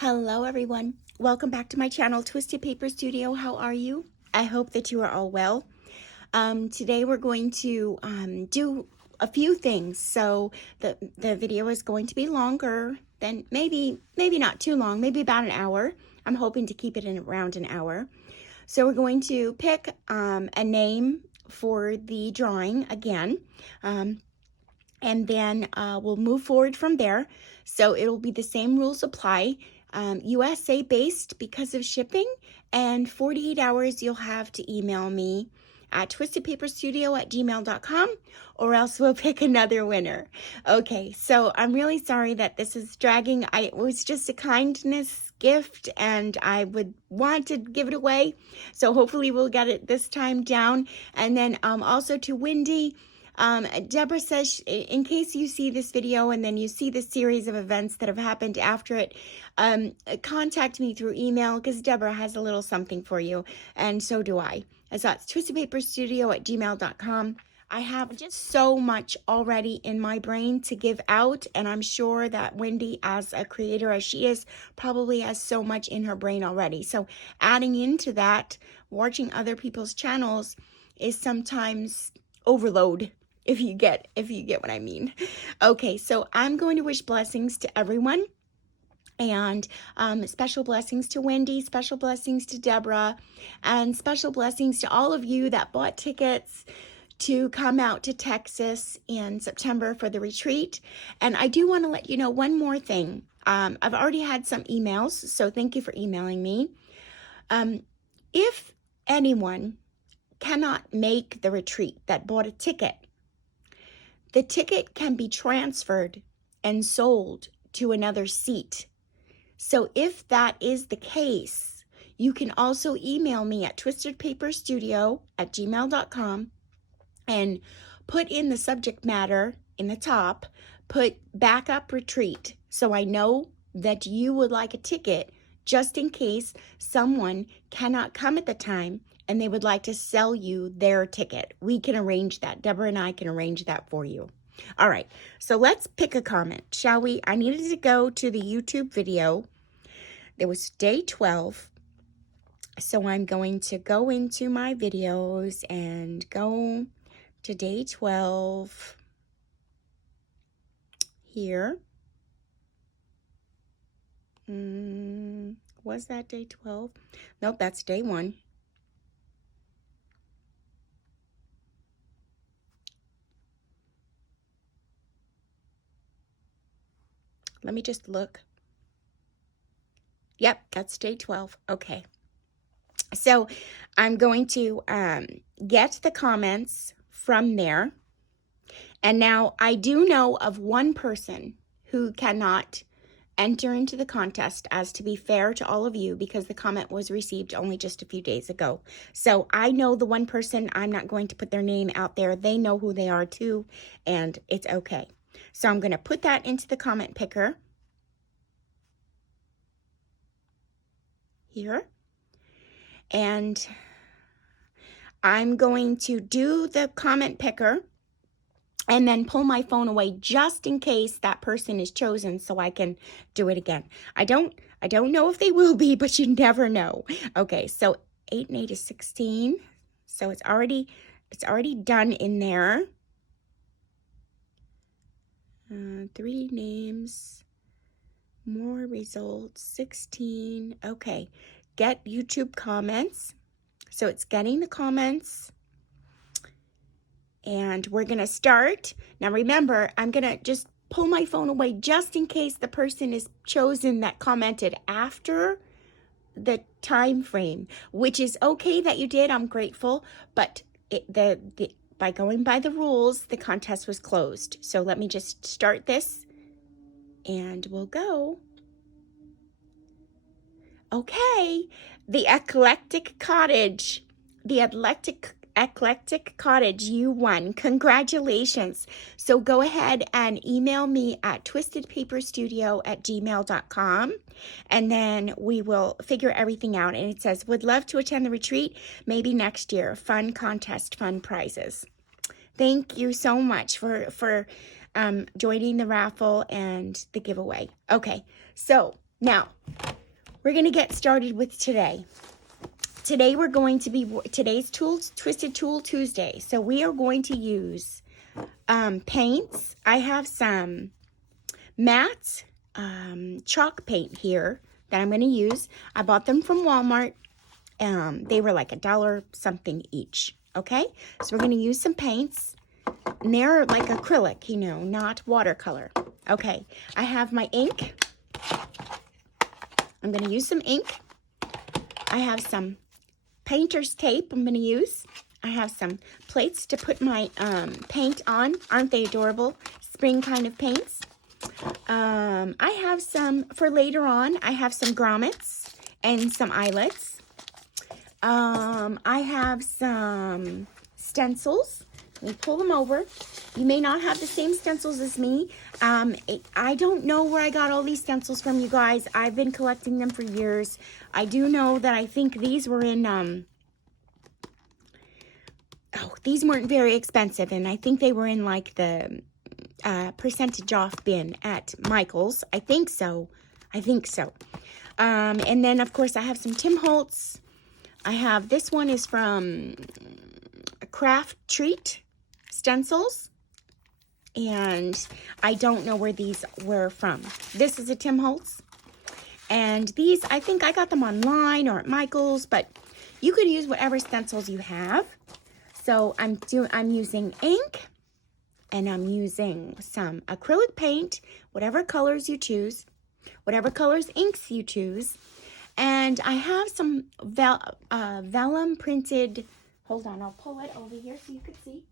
Hello everyone, welcome back to my channel, Twisted Paper Studio. How are you? I hope that you are all well. Today we're going to do a few things, so the video is going to be longer than maybe not too long, maybe about an hour. I'm hoping to keep it in around an hour. So we're going to pick a name for the drawing again, and then we'll move forward from there. So it'll be the same rules apply. USA based because of shipping, and 48 hours you'll have to email me at twistedpaperstudio@gmail.com, or else we'll pick another winner. Okay, so I'm really sorry that this is dragging. It was just a kindness gift and I would want to give it away, so hopefully we'll get it this time down. And then also to Wendy, Deborah says, in case you see this video and then you see the series of events that have happened after it, contact me through email, because Deborah has a little something for you, and so do I. So that's twistedpaperstudio@gmail.com. I have just so much already in my brain to give out, and I'm sure that Wendy, as a creator as she is, probably has so much in her brain already. So adding into that, watching other people's channels is sometimes overload, if you get what I mean. Okay, so I'm going to wish blessings to everyone, and special blessings to Wendy, special blessings to Deborah, and special blessings to all of you that bought tickets to come out to Texas in September for the retreat. And I do want to let you know one more thing. I've already had some emails, so thank you for emailing me. If anyone cannot make the retreat that bought a ticket, the ticket can be transferred and sold to another seat. So if that is the case, you can also email me at twistedpaperstudio@gmail.com and put in the subject matter in the top, put backup retreat, so I know that you would like a ticket just in case someone cannot come at the time and they would like to sell you their ticket. We can arrange that. Deborah and I can arrange that for you. All right, so let's pick a comment, shall we? I needed to go to the YouTube video. It was day 12. So I'm going to go into my videos and go to day 12 here. Was that day 12? Nope, that's day 1. Let me just look. Yep, that's day 12. Okay. So I'm going to get the comments from there. And now I do know of one person who cannot enter into the contest, as to be fair to all of you, because the comment was received only just a few days ago. So I know the one person. I'm not going to put their name out there. They know who they are too, and it's okay. So I'm going to put that into the comment picker here, and I'm going to do the comment picker and then pull my phone away just in case that person is chosen, so I can do it again. I don't know if they will be, but you never know. Okay, so 8 and 8 is 16. So it's already done in there. 3 names, more results, 16. Okay, get YouTube comments. So it's getting the comments. And we're going to start. Now remember, I'm going to just pull my phone away just in case the person is chosen that commented after the time frame, which is okay that you did. I'm grateful, but by going by the rules, the contest was closed. So let me just start this and we'll go. Okay, the Eclectic Cottage. The Eclectic Cottage, you won. Congratulations. So go ahead and email me at twistedpaperstudio@gmail.com, and then we will figure everything out. And it says, would love to attend the retreat, maybe next year. Fun contest, fun prizes. Thank you so much for joining the raffle and the giveaway. Okay, so now we're going to get started with today. Today we're going to be, today's Twisted Tool Tuesday. So we are going to use paints. I have some matte chalk paint here that I'm going to use. I bought them from Walmart. They were like $1 something each. Okay, so we're going to use some paints. And they're like acrylic, you know, not watercolor. Okay, I have my ink. I'm going to use some ink. I have some painter's tape I'm going to use. I have some plates to put my paint on. Aren't they adorable? Spring kind of paints. I have some, for later on, I have some grommets and some eyelets. I have some stencils. Let me pull them over. You may not have the same stencils as me. I don't know where I got all these stencils from, you guys. I've been collecting them for years. I do know that I think these were in, these weren't very expensive, and I think they were in like the percentage off bin at Michael's. I think so. And then, of course, I have some Tim Holtz. I have, this one is from Craft Treat Stencils. And I don't know where these were from. This is a Tim Holtz. And these, I think I got them online or at Michael's, but you could use whatever stencils you have. So I'm using ink, and I'm using some acrylic paint, whatever colors you choose, whatever colors inks you choose. And I have some vellum printed, hold on, I'll pull it over here so you can see.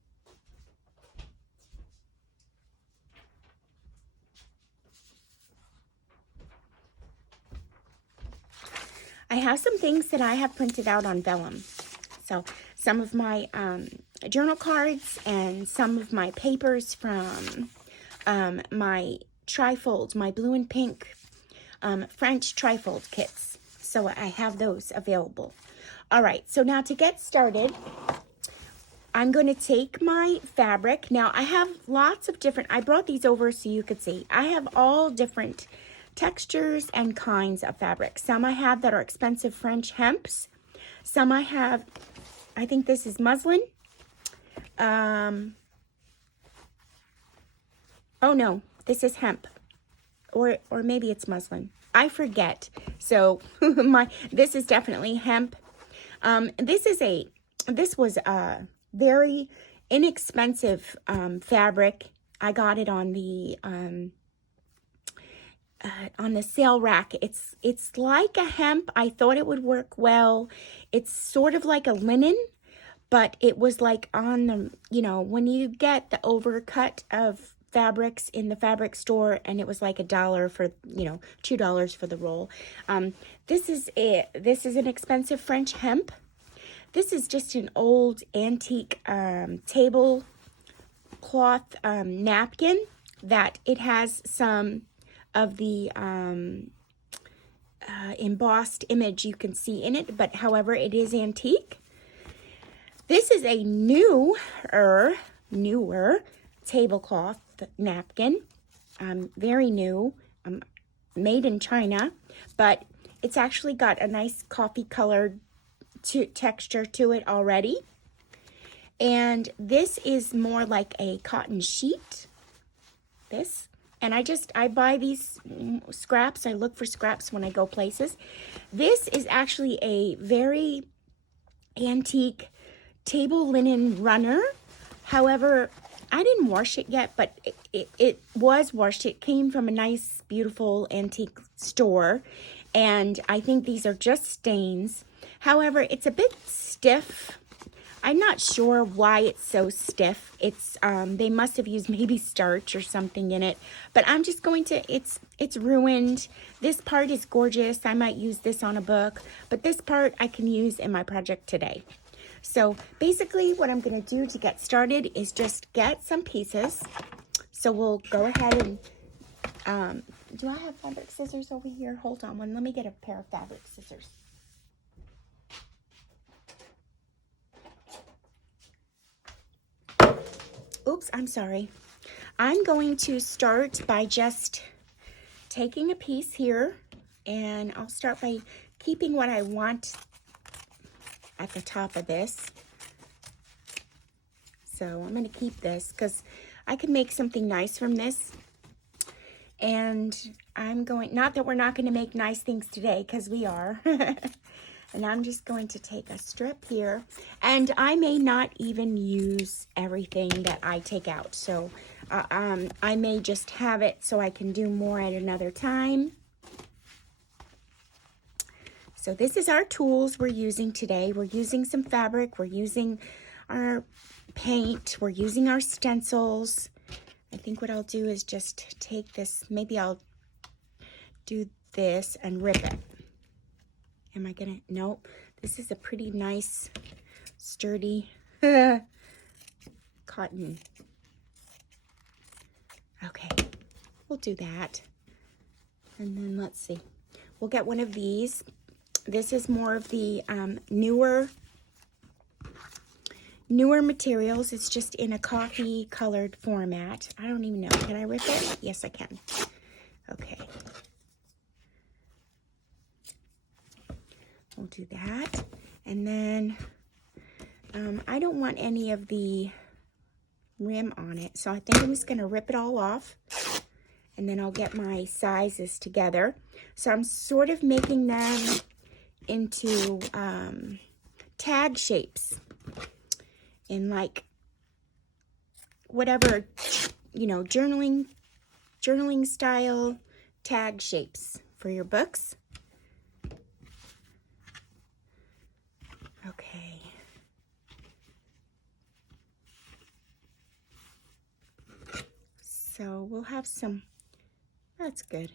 I have some things that I have printed out on vellum. So some of my journal cards and some of my papers from my trifold, my blue and pink French trifold kits. So I have those available. All right, so now to get started, I'm going to take my fabric. Now I have lots of different, I brought these over so you could see. I have all different textures and kinds of fabric. Some I have that are expensive French hemps. Some I have, I think this is muslin. Oh no, this is hemp. Or maybe it's muslin. I forget. So this is definitely hemp. This was a very inexpensive fabric. I got it on the sale rack. It's like a hemp. I thought it would work well. It's sort of like a linen, but it was like on the, you know, when you get the overcut of fabrics in the fabric store, and it was like $1 for, you know, $2 for the roll. This is an expensive French hemp. This is just an old antique tablecloth napkin that it has some of the embossed image you can see in it, but however, it is antique. This is a newer tablecloth napkin, very new, made in China, but it's actually got a nice coffee colored texture to it already. And this is more like a cotton sheet, this. And I buy these scraps. I look for scraps when I go places. This is actually a very antique table linen runner. However, I didn't wash it yet, but it was washed. It came from a nice, beautiful antique store. And I think these are just stains. However, it's a bit stiff. I'm not sure why it's so stiff. It's they must have used maybe starch or something in it. But I'm just going to, it's ruined. This part is gorgeous. I might use this on a book. But this part I can use in my project today. So basically what I'm going to do to get started is just get some pieces. So we'll go ahead and, do I have fabric scissors over here? Hold on one. Let me get a pair of fabric scissors. Oops, I'm sorry. I'm going to start by just taking a piece here And I'll start by keeping what I want at the top of this. So I'm going to keep this because I can make something nice from this. And I'm going, not that we're not going to make nice things today, because we are. And I'm just going to take a strip here. And I may not even use everything that I take out. So I may just have it so I can do more at another time. So this is our tools we're using today. We're using some fabric. We're using our paint. We're using our stencils. I think what I'll do is just take this. Maybe I'll do this and rip it. Am I gonna? Nope. This is a pretty nice, sturdy cotton. Okay, we'll do that. And then let's see. We'll get one of these. This is more of the newer materials. It's just in a coffee colored format. I don't even know. Can I rip it? Yes, I can. Okay. We'll do that. And then I don't want any of the rim on it. So I think I'm just going to rip it all off. And then I'll get my sizes together. So I'm sort of making them into tag shapes. In like whatever, you know, journaling style tag shapes for your books. Okay. So we'll have some, that's good.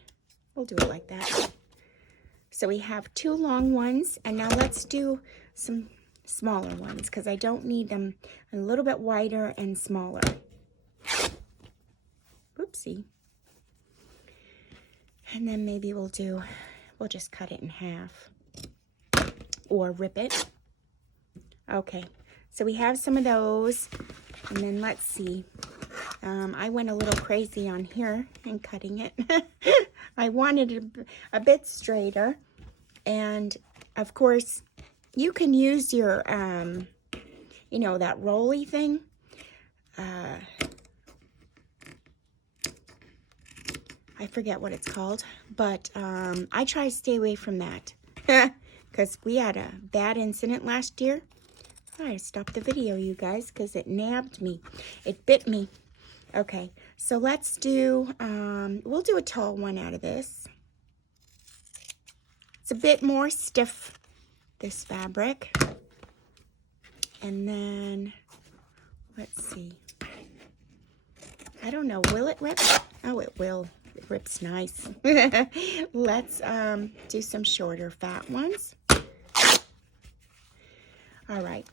We'll do it like that. So we have 2 long ones, and now let's do some smaller ones because I don't need them a little bit wider and smaller. Oopsie. And then maybe we'll just cut it in half or rip it. Okay, so we have some of those, and then let's see. I went a little crazy on here and cutting it. I wanted it a bit straighter, and of course, you can use your, you know, that rolly thing. I forget what it's called, but I try to stay away from that because we had a bad incident last year. I stopped the video, you guys, because it nabbed me. It bit me. Okay, so let's do, we'll do a tall one out of this. It's a bit more stiff, this fabric. And then, let's see. I don't know, will it rip? Oh, it will. It rips nice. Let's do some shorter fat ones. All right.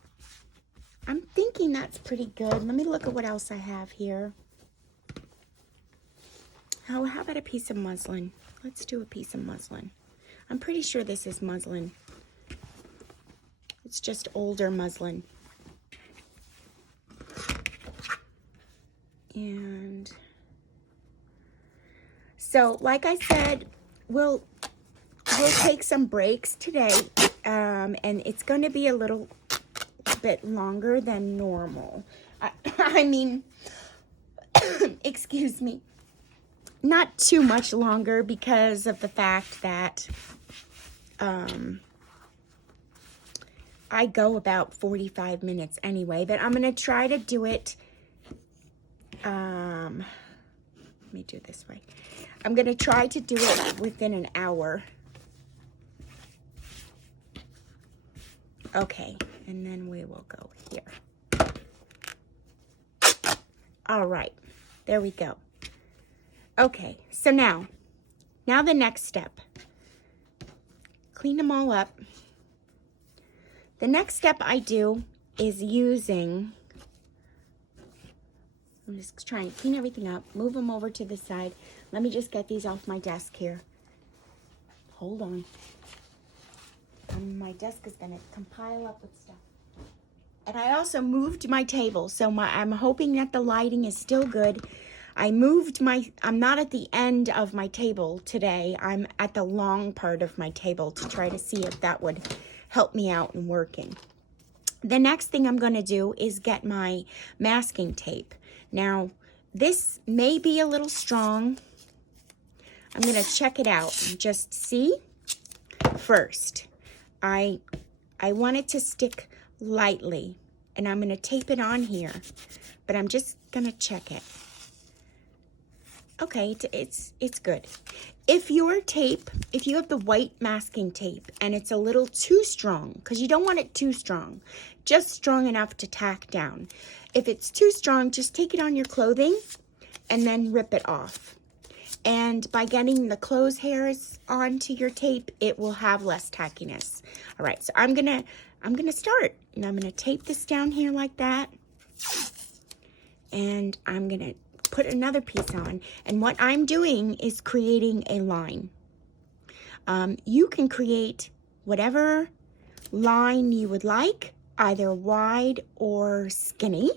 I'm thinking that's pretty good. Let me look at what else I have here. Oh, how about a piece of muslin? Let's do a piece of muslin. I'm pretty sure this is muslin. It's just older muslin. And so, like I said, we'll take some breaks today, and it's going to be a little bit longer than normal. I mean, excuse me, not too much longer because of the fact that I go about 45 minutes anyway, but I'm going to try to do it. Let me do it this way. I'm going to try to do it within an hour. Okay, and then we will go here. All right, there we go. Okay, so now the next step. Clean them all up. The next step I do is using, I'm just trying to clean everything up, move them over to the side. Let me just get these off my desk here. Hold on. My desk is going to compile up with stuff. And I also moved my table, so I'm hoping that the lighting is still good. I'm not at the end of my table today. I'm at the long part of my table to try to see if that would help me out in working. The next thing I'm going to do is get my masking tape. Now, this may be a little strong. I'm going to check it out and just see. First, I want it to stick lightly, and I'm going to tape it on here, but I'm just going to check it. Okay, it's good. If you have the white masking tape and it's a little too strong, because you don't want it too strong, just strong enough to tack down. If it's too strong, just take it on your clothing and then rip it off. And by getting the clothes hairs onto your tape, it will have less tackiness. All right, so I'm gonna start, and I'm gonna tape this down here like that, and I'm gonna put another piece on, and what I'm doing is creating a line. You can create whatever line you would like, either wide or skinny.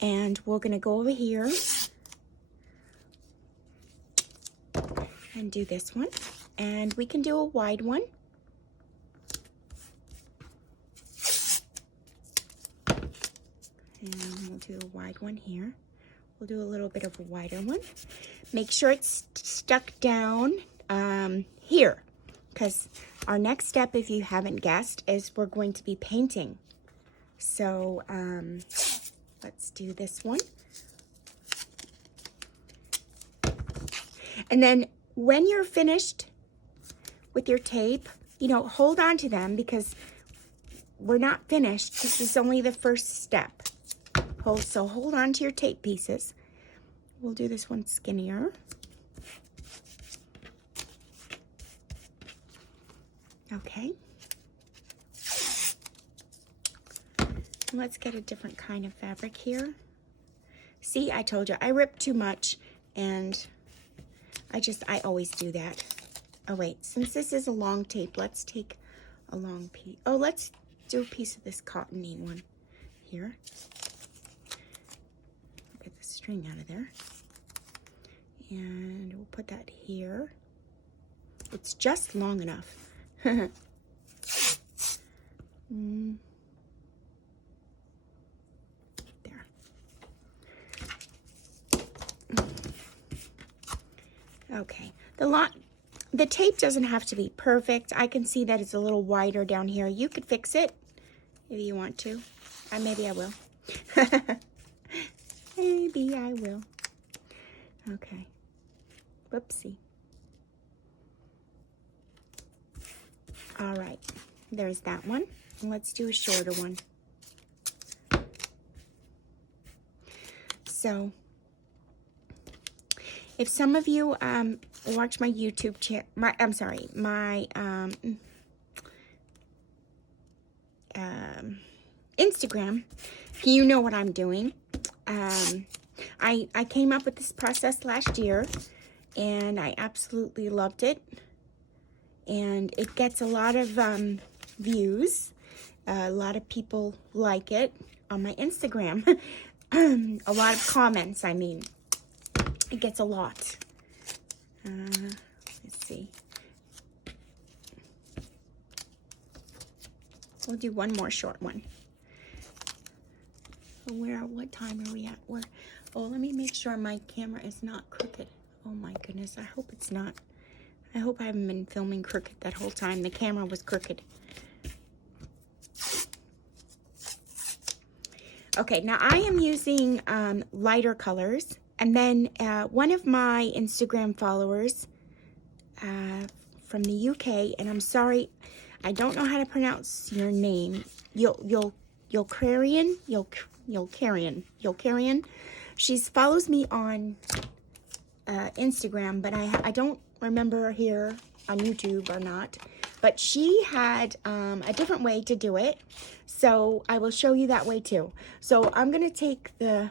And we're gonna go over here and do this one, and we can do a wide one. And we'll do a wide one here. We'll do a little bit of a wider one. Make sure it's stuck down here, because our next step, if you haven't guessed, is we're going to be painting. So let's do this one. And then when you're finished with your tape, hold on to them, because we're not finished. This is only the first step. So hold on to your tape pieces. We'll do this one skinnier. Okay. Let's get a different kind of fabric here. See, I told you, I ripped too much, and I always do that. Oh wait, since this is a long tape, let's take a long piece. Oh, let's do a piece of this cottony one here. Get the string out of there. And we'll put that here. It's just long enough. There. Okay. The tape doesn't have to be perfect. I can see that it's a little wider down here. You could fix it if you want to. Maybe I will. Maybe I will. Okay. Whoopsie. All right. There's that one. And let's do a shorter one. So, if some of you watch my YouTube channel, my Instagram, you know what I'm doing. I came up with this process last year, and I absolutely loved it. And it gets a lot of views. A lot of people like it on my Instagram. A lot of comments, I mean. It gets a lot. Let's see. We'll do one more short one. What time are we at? Oh, let me make sure my camera is not crooked. Oh my goodness, I hope it's not. I hope I haven't been filming crooked that whole time. The camera was crooked. Okay, now I am using lighter colors. And then one of my Instagram followers from the UK, and I'm sorry, I don't know how to pronounce your name. Yulkarian. She follows me on Instagram, but I don't remember here on YouTube or not. But she had a different way to do it, so I will show you that way too. So I'm gonna take the.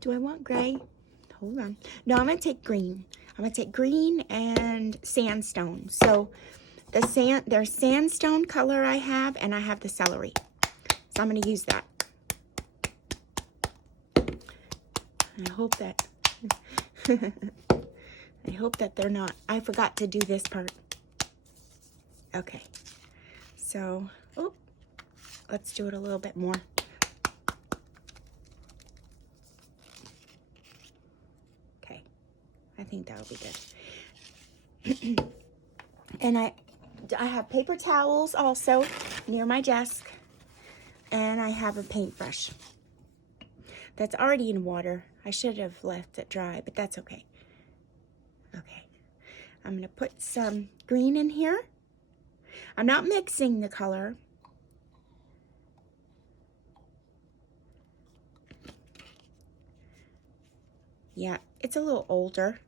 Do I want gray? Hold on. No, I'm going to take green. I'm going to take green and sandstone. So there's sandstone color I have, and I have the celery. So I'm going to use that. I hope that I hope that they're not. I forgot to do this part. Okay. So, oh, let's do it a little bit more. Okay. I think that'll be good. And I have paper towels also near my desk. And I have a paintbrush that's already in water. I should have left it dry, but that's okay. Okay. I'm going to put some green in here. I'm not mixing the color. Yeah, it's a little older.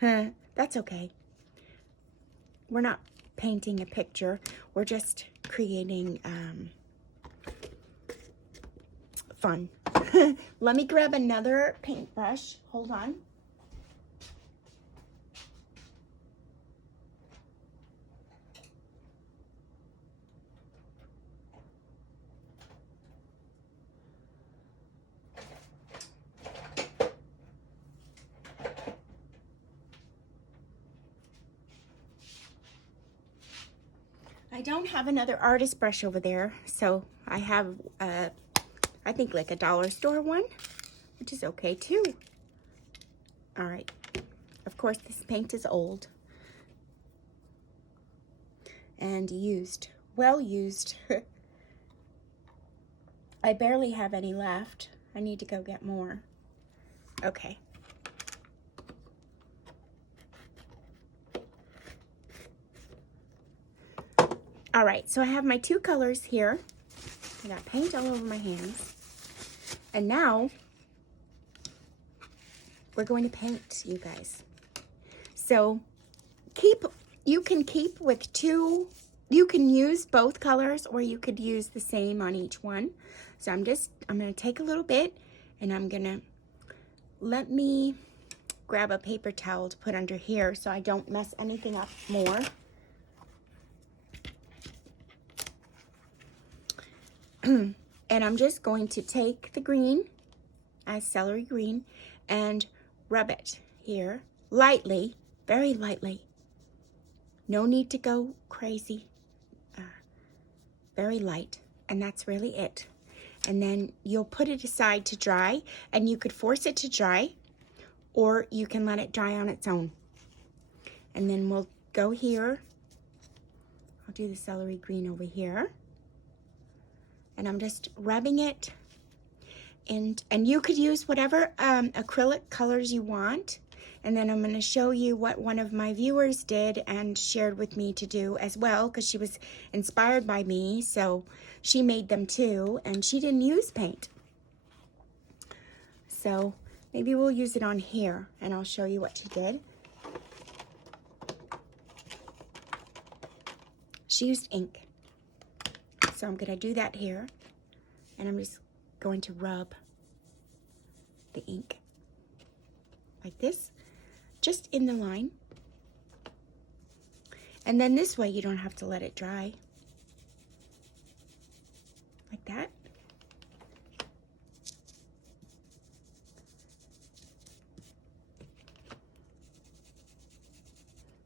That's okay. We're not painting a picture. We're just creating fun. Let me grab another paintbrush. Hold on. I don't have another artist brush over there, so I have, I think like a dollar store one, which is okay too. All right. Of course, this paint is old and used, well used. I barely have any left. I need to go get more. Okay. All right, so I have my two colors here. I got paint all over my hands. And now we're going to paint, you guys. So you can keep with two, you can use both colors or you could use the same on each one. So I'm going to take a little bit and I'm going to, let me grab a paper towel to put under here so I don't mess anything up more. And I'm just going to take the green, as celery green, and rub it here lightly, very lightly. No need to go crazy. Very light, and that's really it. And then you'll put it aside to dry, and you could force it to dry, or you can let it dry on its own. And then we'll go here. I'll do the celery green over here. And I'm just rubbing it. And you could use whatever acrylic colors you want. And then I'm going to show you what one of my viewers did and shared with me to do as well, because she was inspired by me. So she made them too, and she didn't use paint. So maybe we'll use it on here, and I'll show you what she did. She used ink. So I'm going to do that here, and I'm just going to rub the ink like this, just in the line. And then this way you don't have to let it dry. Like that.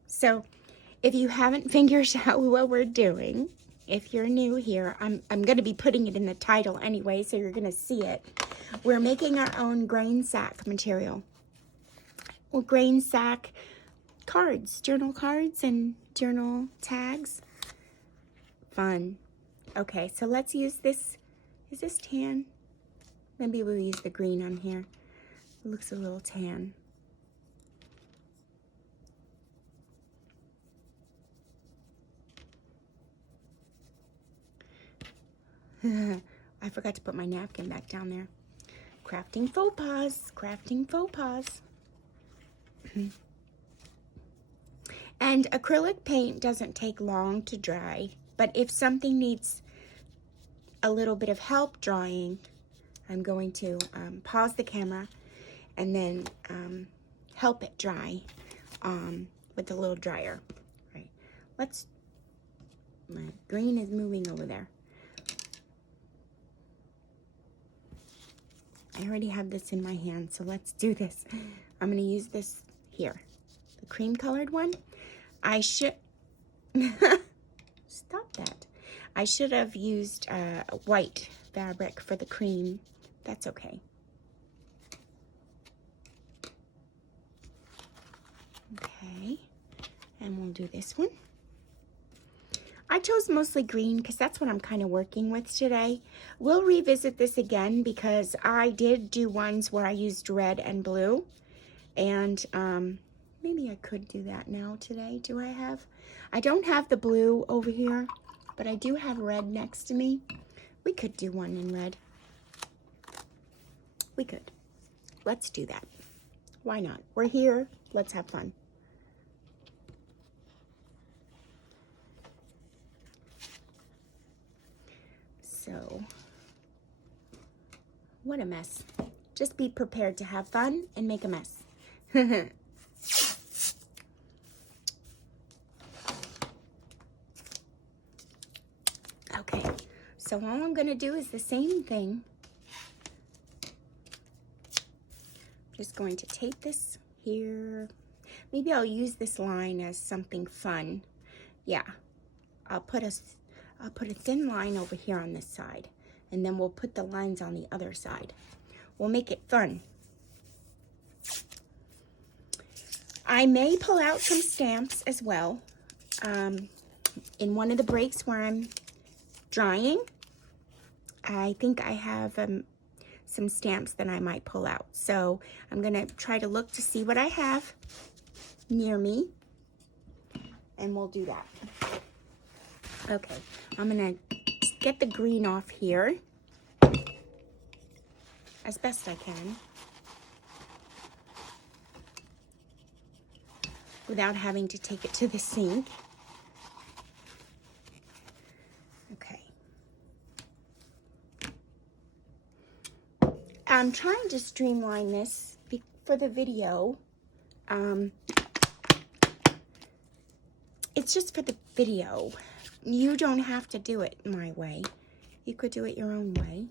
So if you haven't figured out what we're doing, if you're new here, I'm going to be putting it in the title anyway, so you're going to see it. We're making our own grain sack material. Well, grain sack cards, journal cards and journal tags. Fun. Okay, so let's use this. Is this tan? Maybe we'll use the green on here. It looks a little tan. I forgot to put my napkin back down there. Crafting faux pas, crafting faux pas. And acrylic paint doesn't take long to dry, but if something needs a little bit of help drying, I'm going to pause the camera and then help it dry with the little dryer. Right. My green is moving over there. I already have this in my hand, so let's do this. I'm going to use this here, the cream colored one. I should, stop that. I should have used white fabric for the cream. That's okay. Okay, and we'll do this one. I chose mostly green because that's what I'm kind of working with today. We'll revisit this again because I did do ones where I used red and blue. And maybe I could do that now today. Do I have? I don't have the blue over here, but I do have red next to me. We could do one in red. We could. Let's do that. Why not? We're here. Let's have fun. So, what a mess. Just be prepared to have fun and make a mess. Okay, so all I'm going to do is the same thing. Just going to tape this here. Maybe I'll use this line as something fun. Yeah, I'll put a thin line over here on this side, and then we'll put the lines on the other side. We'll make it fun. I may pull out some stamps as well in one of the breaks where I'm drying. I think I have some stamps that I might pull out. So I'm going to try to look to see what I have near me, and we'll do that. Okay, I'm going to get the green off here as best I can without having to take it to the sink. Okay. I'm trying to streamline this for the video. It's just for the video. You don't have to do it my way. You could do it your own way.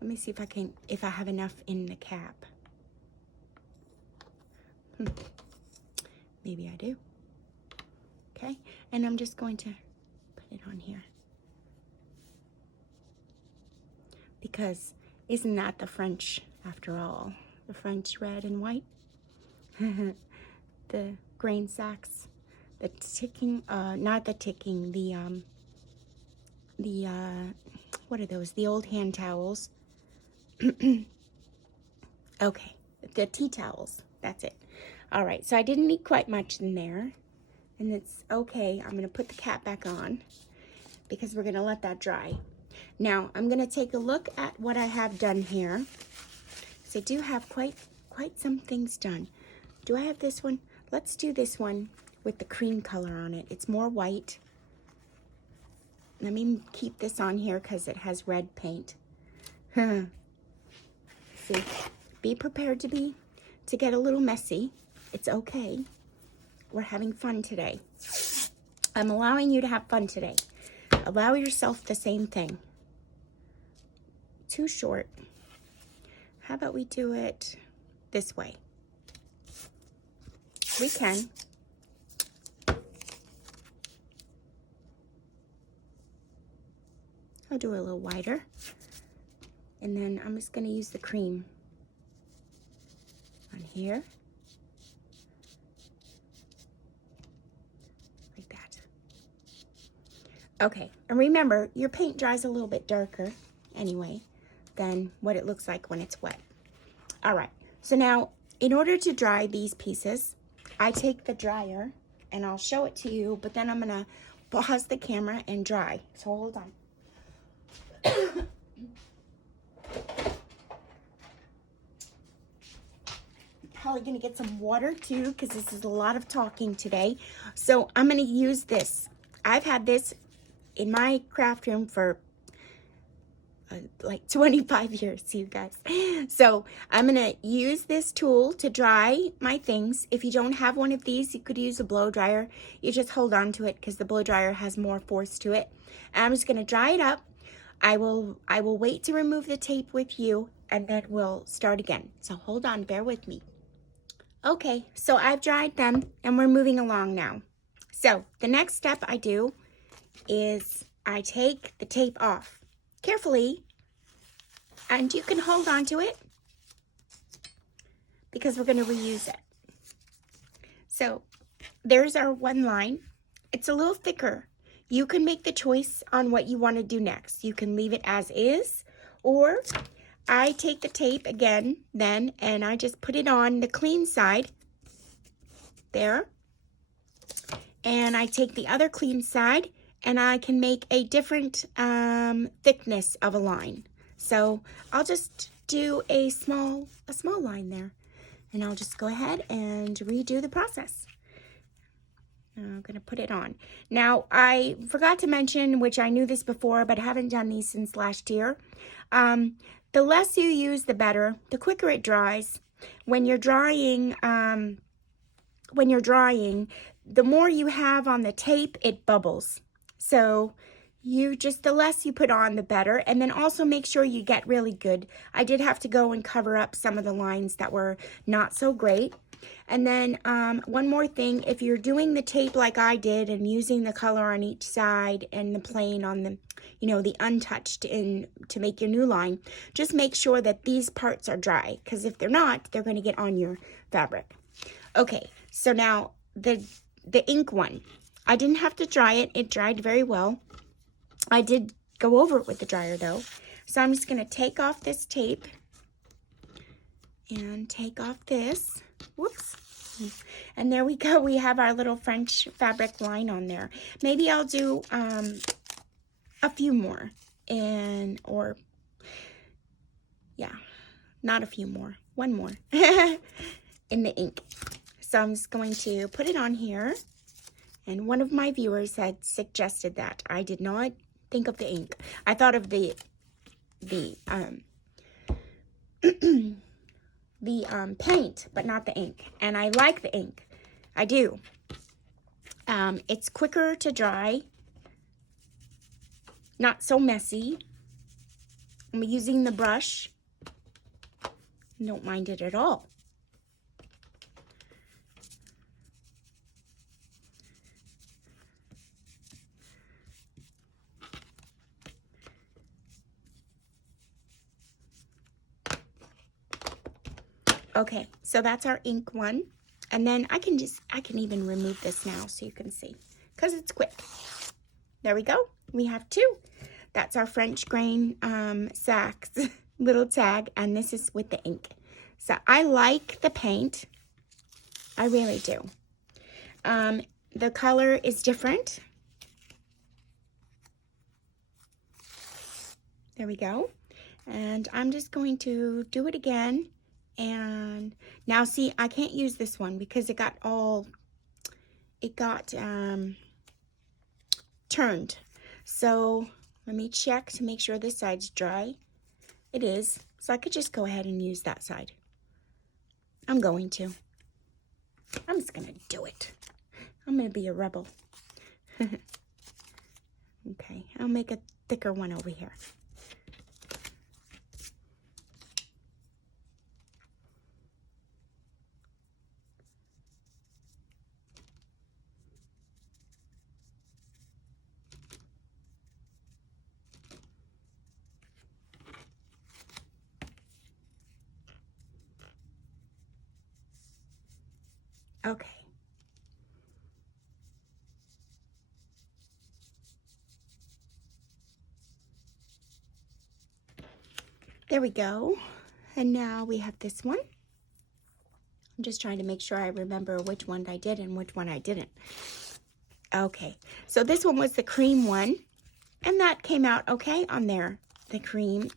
Let me see if I have enough in the cap. Maybe I do. Okay, and I'm just going to put it on here. Because isn't that the French after all? The French red and white? The grain sacks. The ticking, not the ticking, what are those? The old hand towels. Okay, the tea towels. That's it. All right, so I didn't need quite much in there. And it's okay. I'm going to put the cap back on because we're going to let that dry. Now, I'm going to take a look at what I have done here. So I do have quite some things done. Do I have this one? Let's do this one with the cream color on it. It's more white. Let me keep this on here because it has red paint. See, be prepared to get a little messy. It's okay. We're having fun today. I'm allowing you to have fun today. Allow yourself the same thing. Too short. How about we do it this way? We can. I'll do it a little wider. And then I'm just going to use the cream on here. Like that. Okay, and remember, your paint dries a little bit darker anyway than what it looks like when it's wet. All right, so now in order to dry these pieces, I take the dryer and I'll show it to you, but then I'm going to pause the camera and dry. So hold on. Probably going to get some water too because this is a lot of talking today. So I'm going to use this. I've had this in my craft room for like 25 years, you guys. So I'm going to use this tool to dry my things. If you don't have one of these, you could use a blow dryer. You just hold on to it because the blow dryer has more force to it. And I'm just going to dry it up. I will wait to remove the tape with you, and then we'll start again. So hold on, bear with me. Okay, so I've dried them and we're moving along now. So the next step I do is I take the tape off carefully, and you can hold on to it because we're going to reuse it. So there's our one line. It's a little thicker. You can make the choice on what you want to do next. You can leave it as is, or I take the tape again then and I just put it on the clean side there, and I take the other clean side and I can make a different thickness of a line. So I'll just do a small line there, and I'll just go ahead and redo the process. I'm going to put it on. Now, I forgot to mention, which I knew this before, but haven't done these since last year. The less you use, the better. The quicker it dries. When you're drying, the more you have on the tape, it bubbles. So the less you put on, the better. And then also make sure you get really good. I did have to go and cover up some of the lines that were not so great. And then one more thing, if you're doing the tape like I did and using the color on each side and the plain on the, the untouched to make your new line, just make sure that these parts are dry, because if they're not, they're going to get on your fabric. Okay, so now the ink one, I didn't have to dry it. It dried very well. I did go over it with the dryer though. So I'm just going to take off this tape and take off this. Whoops. And there we go. We have our little French fabric line on there. Maybe I'll do a few more. Not a few more. One more in the ink. So I'm just going to put it on here. And one of my viewers had suggested that. I did not think of the ink. I thought of the paint, but not the ink. And I like the ink. I do. It's quicker to dry. Not so messy. I'm using the brush. Don't mind it at all. Okay, so that's our ink one. And then I can even remove this now so you can see, because it's quick. There we go. We have two. That's our French grain sacks little tag, and this is with the ink. So I like the paint. I really do. The color is different. There we go. And I'm just going to do it again. And now see, I can't use this one because it got turned. So let me check to make sure this side's dry. It is. So I could just go ahead and use that side. I'm going to. I'm just going to do it. I'm going to be a rebel. Okay, I'll make a thicker one over here. Okay. There we go. And now we have this one. I'm just trying to make sure I remember which one I did and which one I didn't. Okay, so this one was the cream one, and that came out okay on there. The cream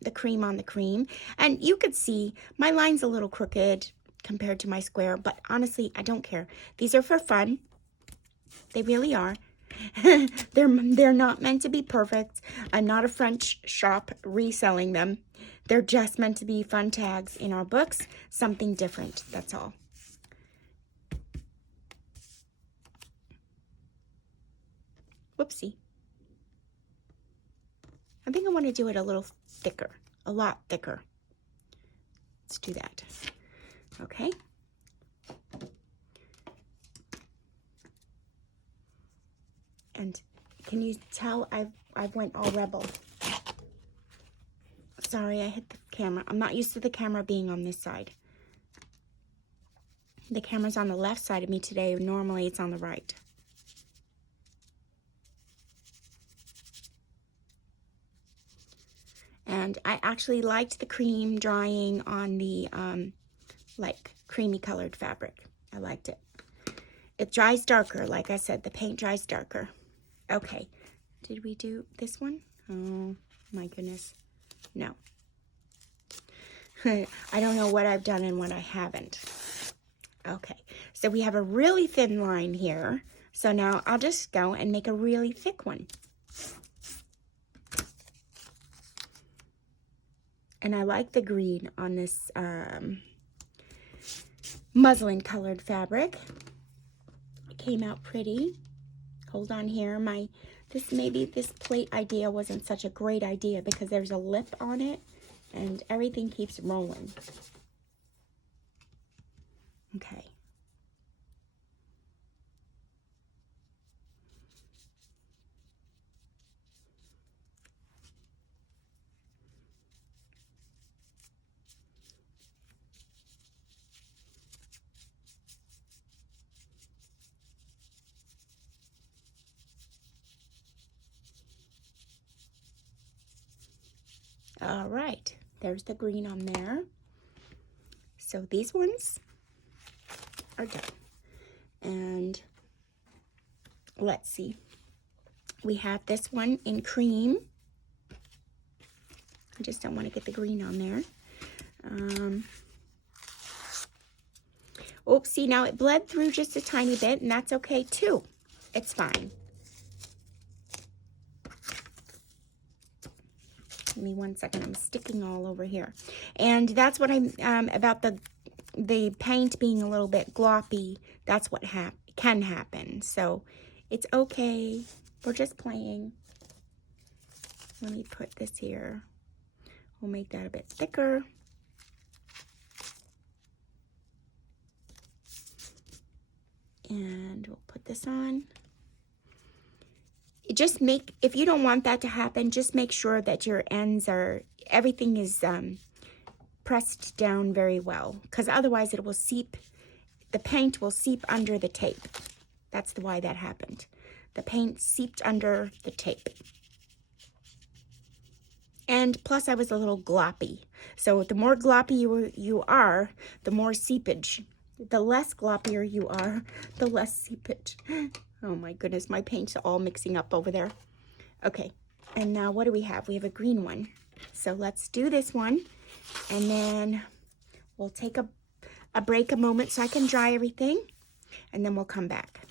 on the cream. And you could see my line's a little crooked compared to my square, but honestly, I don't care. These are for fun. They really are. They're not meant to be perfect. I'm not a French shop reselling them. They're just meant to be fun tags in our books. Something different, that's all. Whoopsie. I think I want to do it a little thicker, a lot thicker. Let's do that. Okay. And can you tell I've went all rebel? Sorry, I hit the camera. I'm not used to the camera being on this side. The camera's on the left side of me today. Normally it's on the right. And I actually liked the cream drying on the like creamy colored fabric. I liked it. It dries darker, like I said, the paint dries darker. Okay, did we do this one? Oh my goodness, no. I don't know what I've done and what I haven't. Okay, so we have a really thin line here. So now I'll just go and make a really thick one. And I like the green on this muslin colored fabric. It came out pretty. Hold on here. Maybe this plate idea wasn't such a great idea because there's a lip on it and everything keeps rolling. Okay. All right, there's the green on there. So these ones are done. And let's see. We have this one in cream. I just don't want to get the green on there. Oops, see, now it bled through just a tiny bit, and that's okay too. It's fine. Give me 1 second. I'm sticking all over here. And that's what I'm, about the paint being a little bit gloppy. That's what can happen. So it's okay. We're just playing. Let me put this here. We'll make that a bit thicker. And we'll put this on. Just if you don't want that to happen, just make sure that your ends everything is pressed down very well, because otherwise it will seep, the paint will seep under the tape. That's why that happened. The paint seeped under the tape. And plus I was a little gloppy. So the more gloppy you are, the more seepage. The less gloppier you are, the less seepage. Oh my goodness, my paint's all mixing up over there. Okay, and now what do we have? We have a green one. So let's do this one, and then we'll take a break a moment so I can dry everything, and then we'll come back.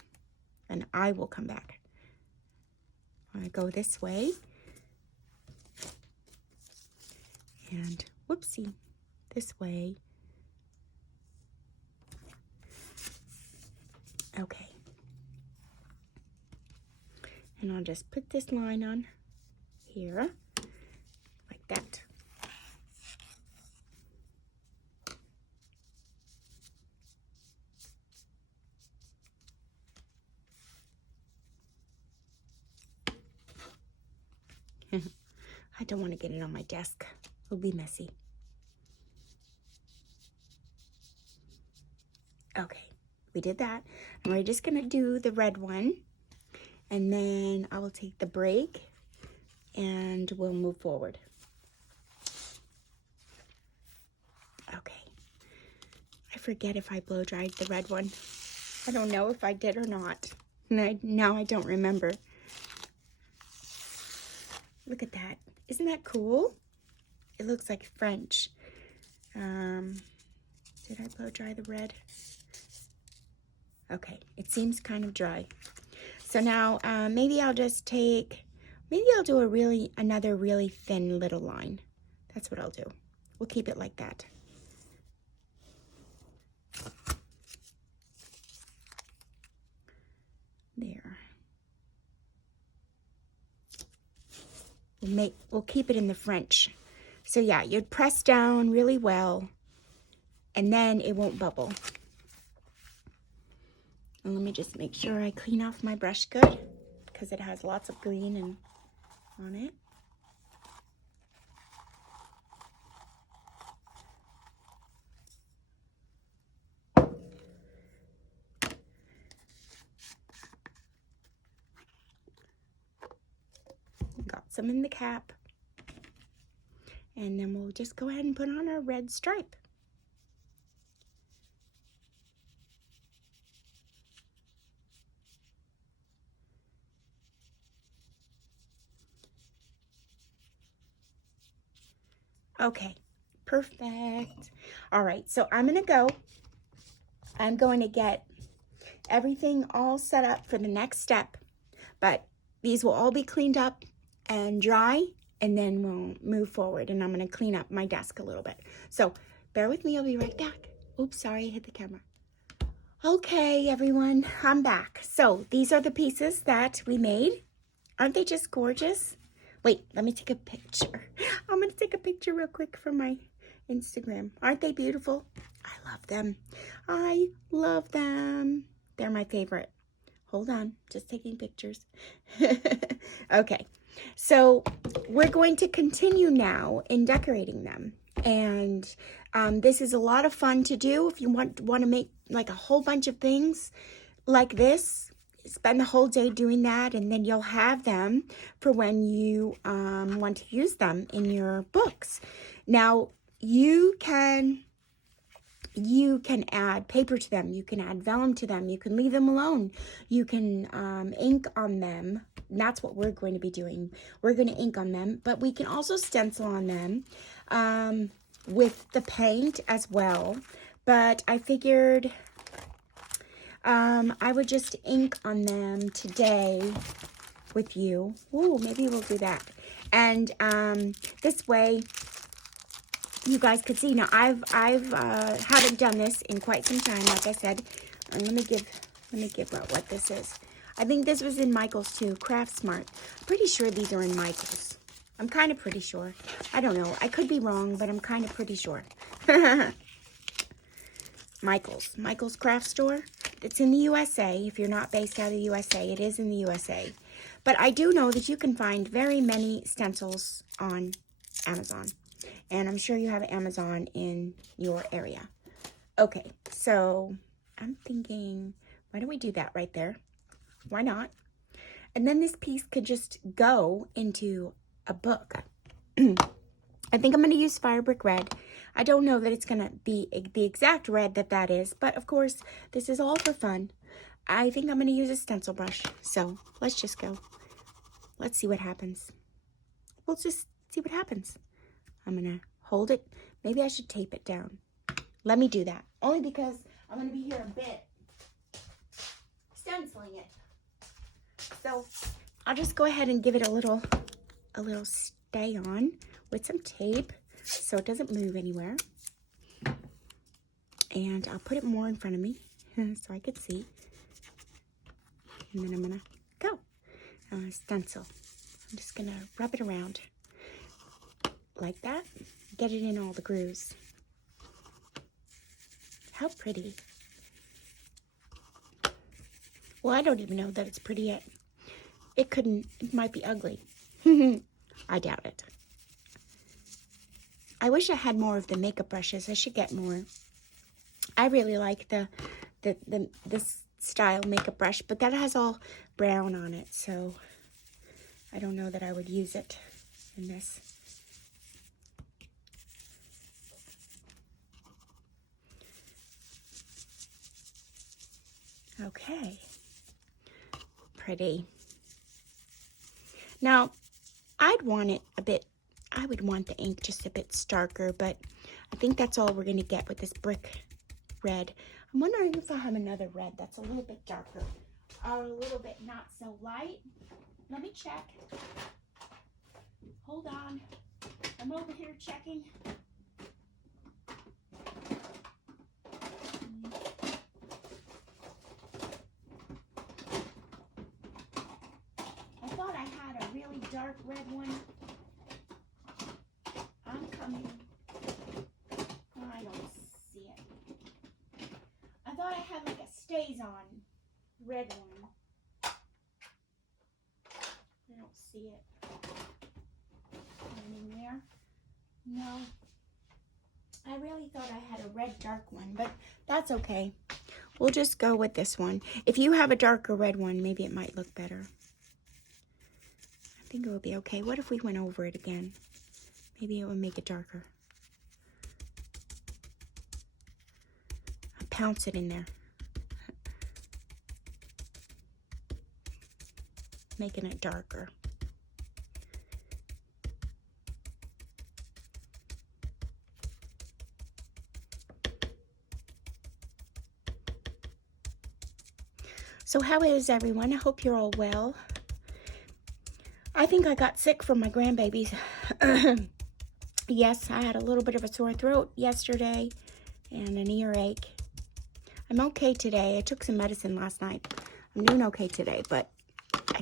And I will come back. I go this way. And whoopsie, this way. Okay. And I'll just put this line on here, like that. I don't want to get it on my desk. It'll be messy. Okay, we did that. And we're just going to do the red one. And then I will take the break and we'll move forward. Okay. I forget if I blow dried the red one. I don't know if I did or not. Now I don't remember. Look at that. Isn't that cool? It looks like French. Did I blow dry the red? Okay, it seems kind of dry. So now maybe I'll just do another really thin little line. That's what I'll do. We'll keep it like that. There. we'll keep it in the French. So yeah, you'd press down really well, and then it won't bubble. And let me just make sure I clean off my brush good, because it has lots of green on it. Got some in the cap. And then we'll just go ahead and put on our red stripe. Okay, perfect. All right, so I'm going to get everything all set up for the next step. But these will all be cleaned up and dry, and then we'll move forward, and I'm going to clean up my desk a little bit. So bear with me, I'll be right back. Oops, sorry, I hit the camera. Okay, everyone, I'm back. So these are the pieces that we made. Aren't they just gorgeous? Wait, let me take a picture. I'm going to take a picture real quick for my Instagram. Aren't they beautiful? I love them. I love them. They're my favorite. Hold on, just taking pictures. Okay, so we're going to continue now in decorating them. And this is a lot of fun to do. If you want to make like a whole bunch of things like this, spend the whole day doing that, and then you'll have them for when you want to use them in your books. Now, you can add paper to them. You can add vellum to them. You can leave them alone. You can ink on them. That's what we're going to be doing. We're going to ink on them, but we can also stencil on them with the paint as well. But I figured I would just ink on them today with you. Ooh, maybe we'll do that. And this way, you guys could see. Now, I've haven't done this in quite some time, like I said. Let me give out what this is. I think this was in Michael's too, Craft Smart. I'm pretty sure these are in Michael's. I'm kind of pretty sure. I don't know. I could be wrong, but I'm kind of pretty sure. Michael's Craft Store. It's in the USA. If you're not based out of the USA, it is in the USA. But I do know that you can find very many stencils on Amazon. And I'm sure you have Amazon in your area. Okay, so I'm thinking, why don't we do that right there? Why not? And then this piece could just go into a book. I think I'm going to use Firebrick Red. I don't know that it's going to be the exact red that is, but of course, this is all for fun. I think I'm going to use a stencil brush. So let's just go. Let's see what happens. We'll just see what happens. I'm going to hold it. Maybe I should tape it down. Let me do that. Only because I'm going to be here a bit stenciling it. So I'll just go ahead and give it a little stay on with some tape so it doesn't move anywhere. And I'll put it more in front of me so I could see. And then I'm going to go. Stencil. I'm just going to rub it around like that. Get it in all the grooves. How pretty. Well, I don't even know that it's pretty yet. It might be ugly. I doubt it. I wish I had more of the makeup brushes. I should get more. I really like this style makeup brush, but that has all brown on it, so I don't know that I would use it in this. Okay. Pretty. Now, I would want the ink just a bit starker, but I think that's all we're going to get with this brick red. I'm wondering if I have another red that's a little bit darker or a little bit not so light. Let me check. Hold on. I'm over here checking. I thought I had a really dark red one, on red one. I don't see it. In there? No. I really thought I had a red dark one, but that's okay. We'll just go with this one. If you have a darker red one, maybe it might look better. I think it would be okay. What if we went over it again? Maybe it would make it darker. I'll pounce it in there. Making it darker. So how is everyone? I hope you're all well. I think I got sick from my grandbabies. Yes, I had a little bit of a sore throat yesterday and an earache. I'm okay today. I took some medicine last night. I'm doing okay today, but I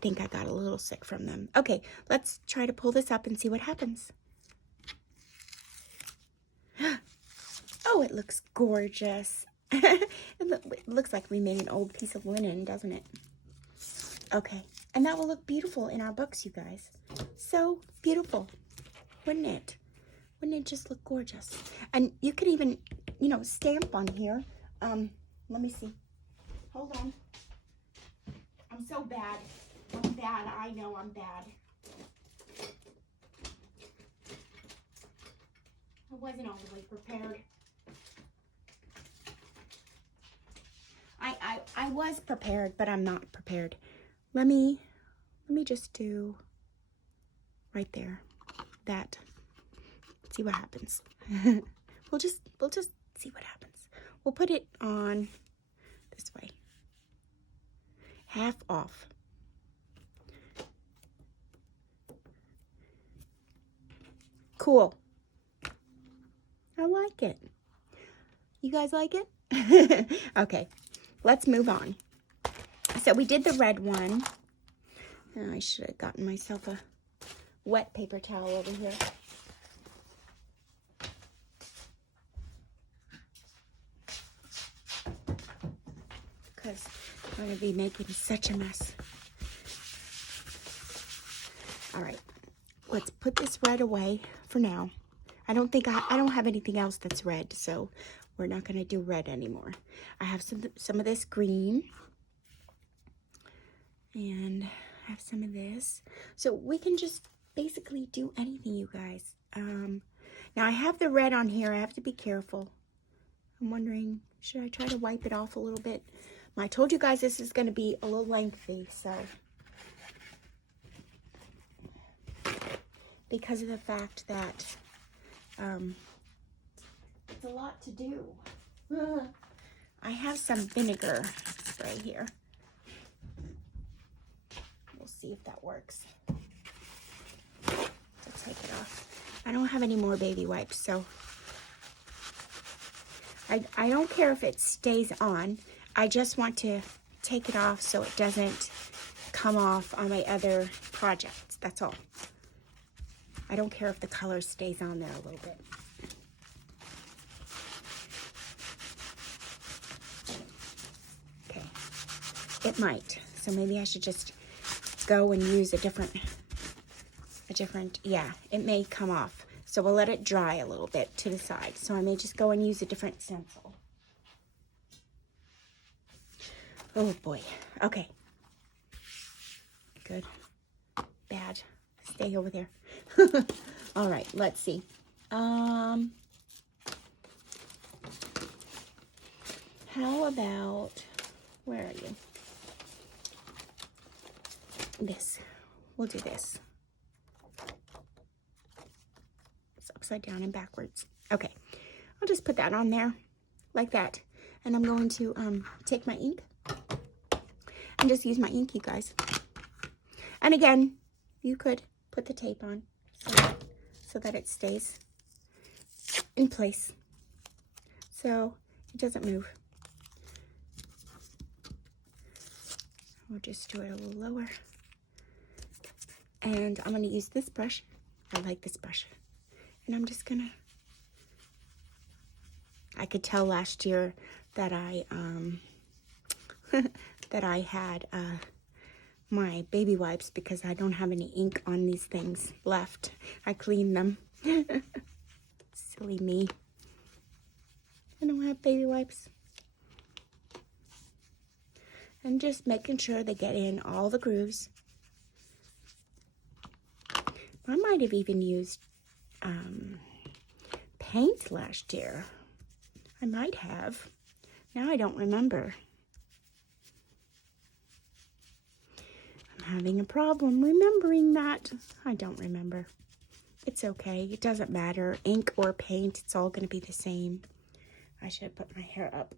think I got a little sick from them. Okay, let's try to pull this up and see what happens. Oh, it looks gorgeous. It looks like we made an old piece of linen, doesn't it? Okay, and that will look beautiful in our books, you guys. So beautiful, wouldn't it? Wouldn't it just look gorgeous? And you could even, you know, stamp on here. Let me see. Hold on. I'm so bad. I'm bad. I know I'm bad. I wasn't all the way prepared. I was prepared, but I'm not prepared. Let me just do right there. That. See what happens. we'll just see what happens. We'll put it on this way. Half off. Cool. I like it. You guys like it? Okay, let's move on. So we did the red one. Oh, I should have gotten myself a wet paper towel over here. Because I'm going to be making such a mess. All right, let's put this red away for now. I don't have anything else that's red, so we're not going to do red anymore. I have some of this green. And I have some of this. So we can just basically do anything, you guys. Now I have the red on here. I have to be careful. I'm wondering, should I try to wipe it off a little bit? I told you guys this is going to be a little lengthy, so. Because of the fact that it's a lot to do. I have some vinegar spray here. We'll see if that works. Let's take it off. I don't have any more baby wipes, so I don't care if it stays on. I just want to take it off so it doesn't come off on my other projects. That's all. I don't care if the color stays on there a little bit. Okay, it might. So maybe I should just go and use a different, yeah, it may come off. So we'll let it dry a little bit to the side. So I may just go and use a different stencil. Oh boy, okay. Good, bad, stay over there. All right, let's see. How about, where are you? This, we'll do this. It's upside down and backwards. Okay, I'll just put that on there like that. And I'm going to take my ink and just use my ink, you guys. And again, you could put the tape on so that it stays in place, so it doesn't move. We'll just do it a little lower. And I'm going to use this brush. I like this brush. And I'm just going to, I could tell last year that I that I had my baby wipes because I don't have any ink on these things left. I cleaned them. Silly me. I don't have baby wipes. And just making sure they get in all the grooves. I might have even used paint last year. I might have. Now I don't remember. I'm having a problem remembering that. I don't remember. It's okay. It doesn't matter. Ink or paint, it's all going to be the same. I should have put my hair up.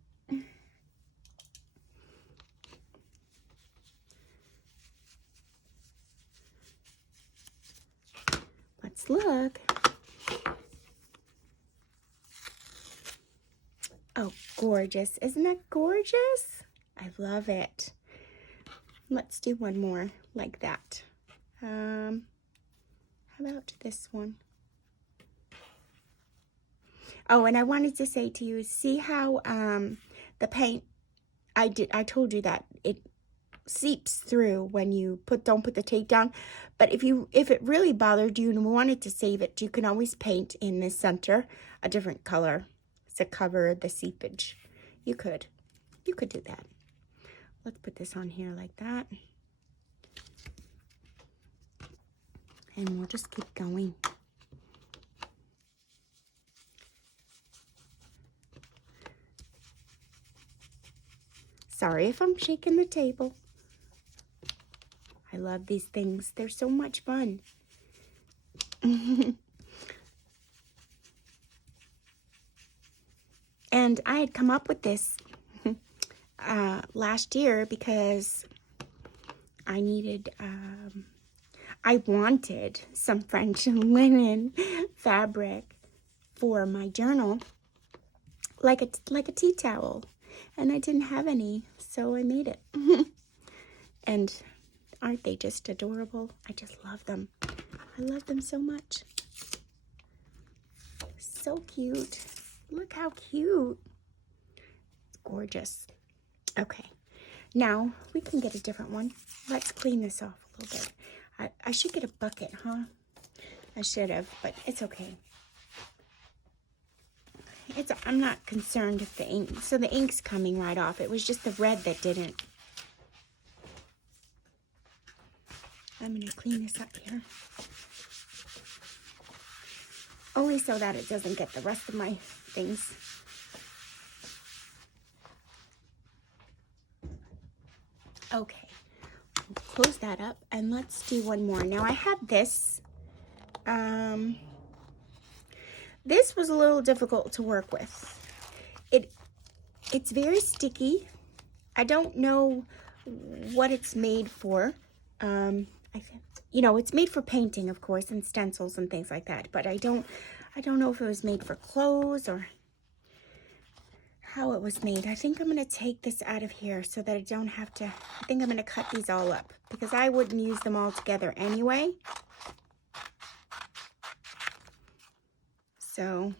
Let's look. Oh, gorgeous. Isn't that gorgeous? I love it. Let's do one more like that. How about this one? Oh, and I wanted to say to you, see how the paint, I told you that it seeps through when you don't put the tape down. But if it really bothered you and wanted to save it, you can always paint in the center a different color to cover the seepage. You could do that. Let's put this on here like that. And we'll just keep going. Sorry if I'm shaking the table. I love these things. They're so much fun. And I had come up with this last year because I needed, I wanted some French linen fabric for my journal, like a tea towel, and I didn't have any, so I made it. And aren't they just adorable? I just love them. I love them so much. So cute. Look how cute. It's gorgeous. Okay, now we can get a different one. Let's clean this off a little bit. I should get a bucket, huh? I should have, but it's okay. I'm not concerned with the ink. So the ink's coming right off. It was just the red that didn't. I'm going to clean this up here. Only so that it doesn't get the rest of my things. Okay, we'll close that up and let's do one more. Now I had this. This was a little difficult to work with. It's very sticky. I don't know what it's made for. It's made for painting, of course, and stencils and things like that. But I don't know if it was made for clothes or how it was made. I think I'm going to take this out of here so that I don't have to. I think I'm going to cut these all up because I wouldn't use them all together anyway. So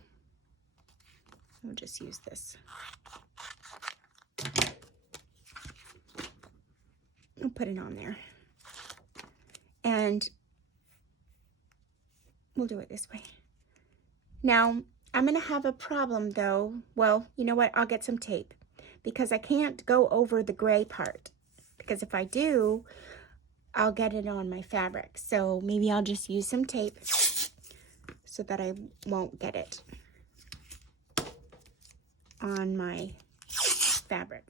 we'll just use this. I'll put it on there. And we'll do it this way. Now, I'm going to have a problem though. Well, you know what? I'll get some tape because I can't go over the gray part. Because if I do, I'll get it on my fabric. So maybe I'll just use some tape so that I won't get it on my fabric.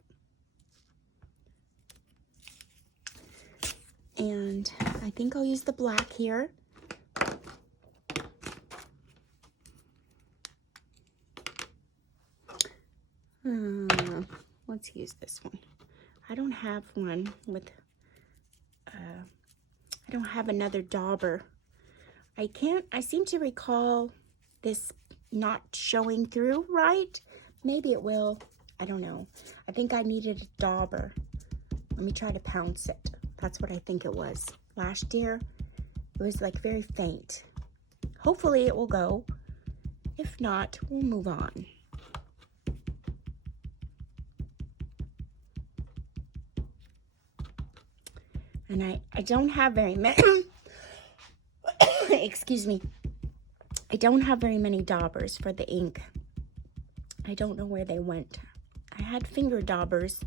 And I think I'll use the black here. Let's use this one. I don't have one with, I don't have another dauber. I seem to recall this not showing through right. Maybe it will. I don't know. I think I needed a dauber. Let me try to pounce it. That's what I think it was. Last year, it was like very faint. Hopefully it will go. If not, we'll move on. And I don't have very many, excuse me, I don't have very many daubers for the ink. I don't know where they went. I had finger daubers,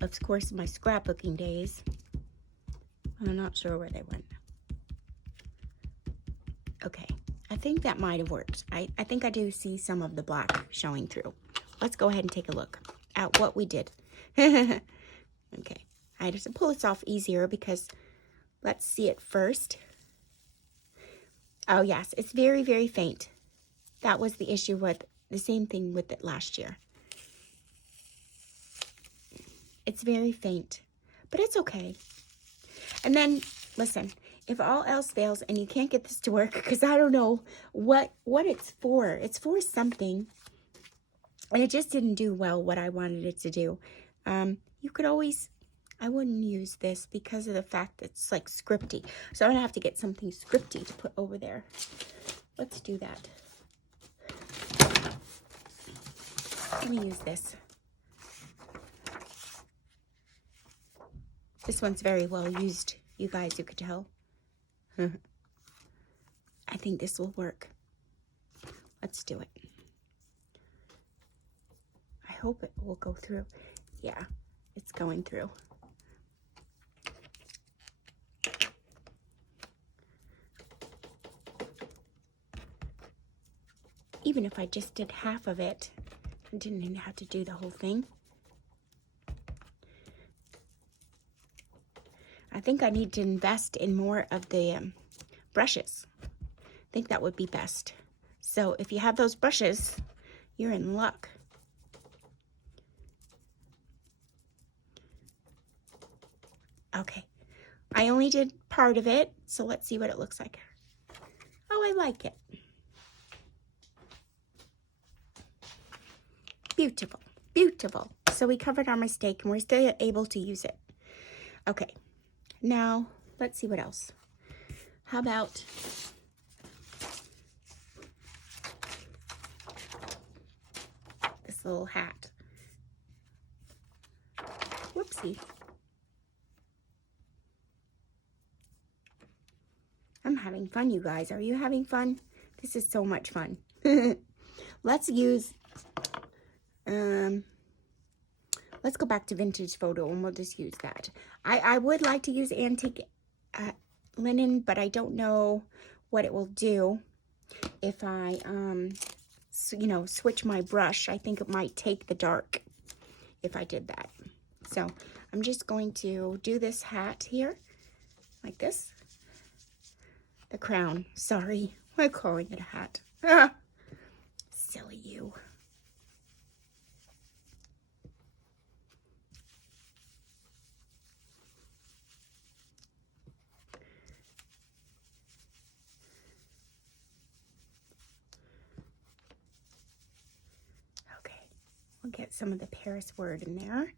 of course, in my scrapbooking days. I'm not sure where they went. Okay, I think that might have worked. I think I do see some of the black showing through. Let's go ahead and take a look at what we did. Okay, I had to pull this off easier because let's see it first. Oh yes, it's very, very faint. That was the issue with the same thing with it last year. It's very faint, but it's okay. And then, listen, if all else fails and you can't get this to work, because I don't know what it's for something, and it just didn't do well what I wanted it to do. You could always, I wouldn't use this because of the fact that it's like scripty. So I'm gonna have to get something scripty to put over there. Let's do that. Let me use this. This one's very well used, you guys, you could tell. I think this will work. Let's do it. I hope it will go through. Yeah, it's going through. Even if I just did half of it, I didn't even have to do the whole thing. I think I need to invest in more of the brushes. I think that would be best. So if you have those brushes, you're in luck. Okay, I only did part of it, so let's see what it looks like. Oh, I like it. Beautiful, beautiful. So we covered our mistake and we're still able to use it. Okay, now let's see what else. How about this little hat? Whoopsie. I'm having fun, you guys. Are you having fun? This is so much fun. Let's use, let's go back to vintage photo and we'll just use that. I would like to use antique linen, but I don't know what it will do if I, you know, switch my brush. I think it might take the dark if I did that. So I'm just going to do this hat here, like this. The crown, sorry, I'm calling it a hat. Ah, silly you. Okay, we'll get some of the Paris word in there,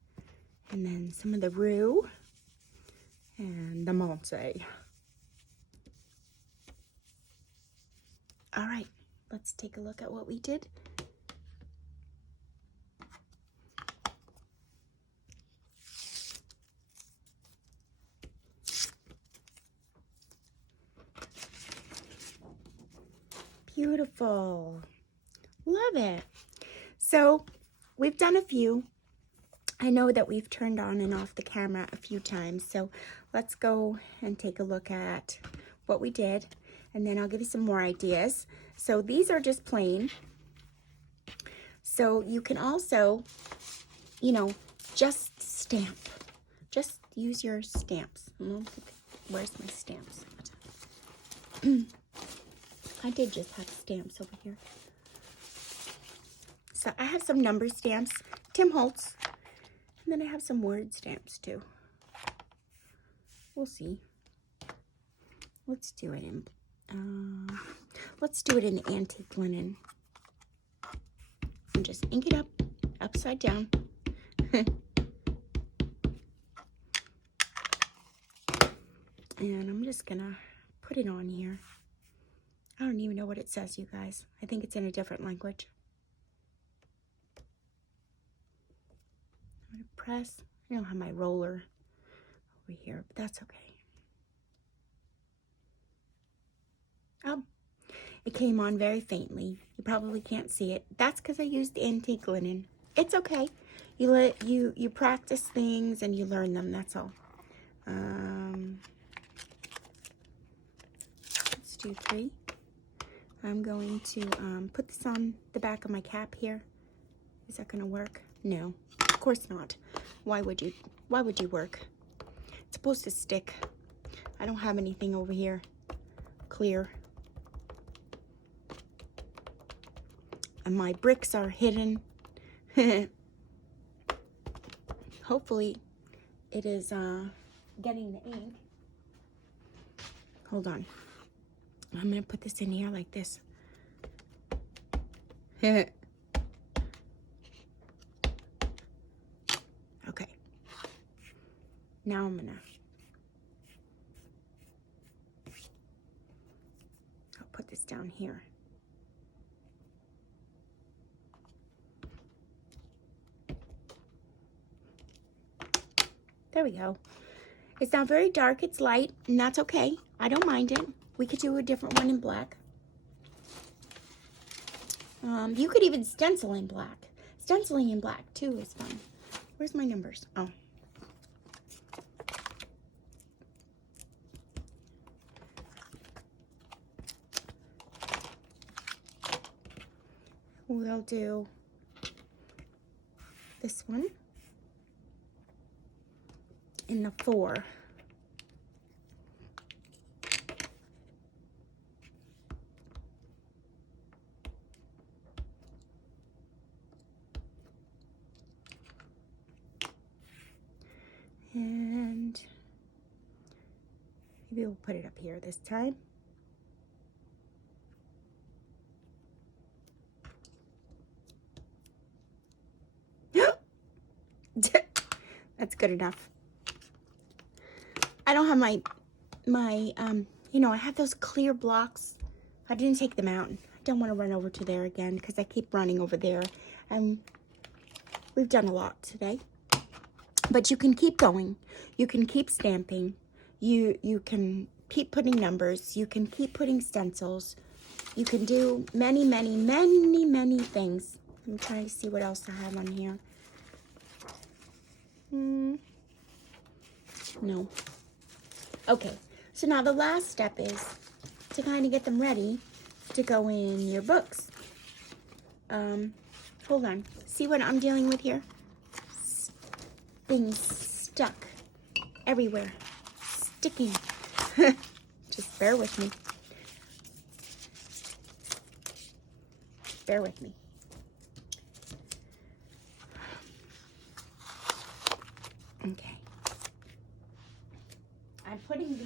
and then some of the rue, and the Monte. All right, let's take a look at what we did. Beautiful. Love it. So we've done a few. I know that we've turned on and off the camera a few times, so let's go and take a look at what we did, and then I'll give you some more ideas. So these are just plain. So you can also, you know, just stamp. Just use your stamps. Where's my stamps? I did just have stamps over here. So I have some number stamps, Tim Holtz, and then I have some word stamps too. We'll see. Let's do it in antique linen. And just ink it up, upside down. And I'm just gonna put it on here. I don't even know what it says, you guys. I think it's in a different language. I'm gonna press. I don't have my roller. over here, but that's okay. Oh, it came on very faintly. You probably can't see it. That's because I used antique linen. It's okay. You practice things and you learn them. That's all. Let's do 3. I'm going to put this on the back of my cap here. Is that going to work? No, of course not. Why would you work? It's supposed to stick. I don't have anything over here clear. And my bricks are hidden. Hopefully it is getting the ink. Hold on. I'm going to put this in here like this. Okay. Now I'm going to put this down here. There we go. It's not very dark, it's light, and that's okay. I don't mind it. We could do a different one in black. You could even stencil in black. Stenciling in black, too, is fun. Where's my numbers? Oh. We'll do this one in the 4. And maybe we'll put it up here this time. That's good enough. I don't have my you know, I have those clear blocks. I didn't take them out. I don't want to run over to there again because I keep running over there. We've done a lot today. But you can keep going. You can keep stamping. You can keep putting numbers. You can keep putting stencils. You can do many, many, many, many things. I'm trying to see what else I have on here. No. Okay, so now the last step is to kind of get them ready to go in your books. Hold on. See what I'm dealing with here? Things stuck everywhere. Sticking. Just bear with me. Bear with me. Okay. I'm putting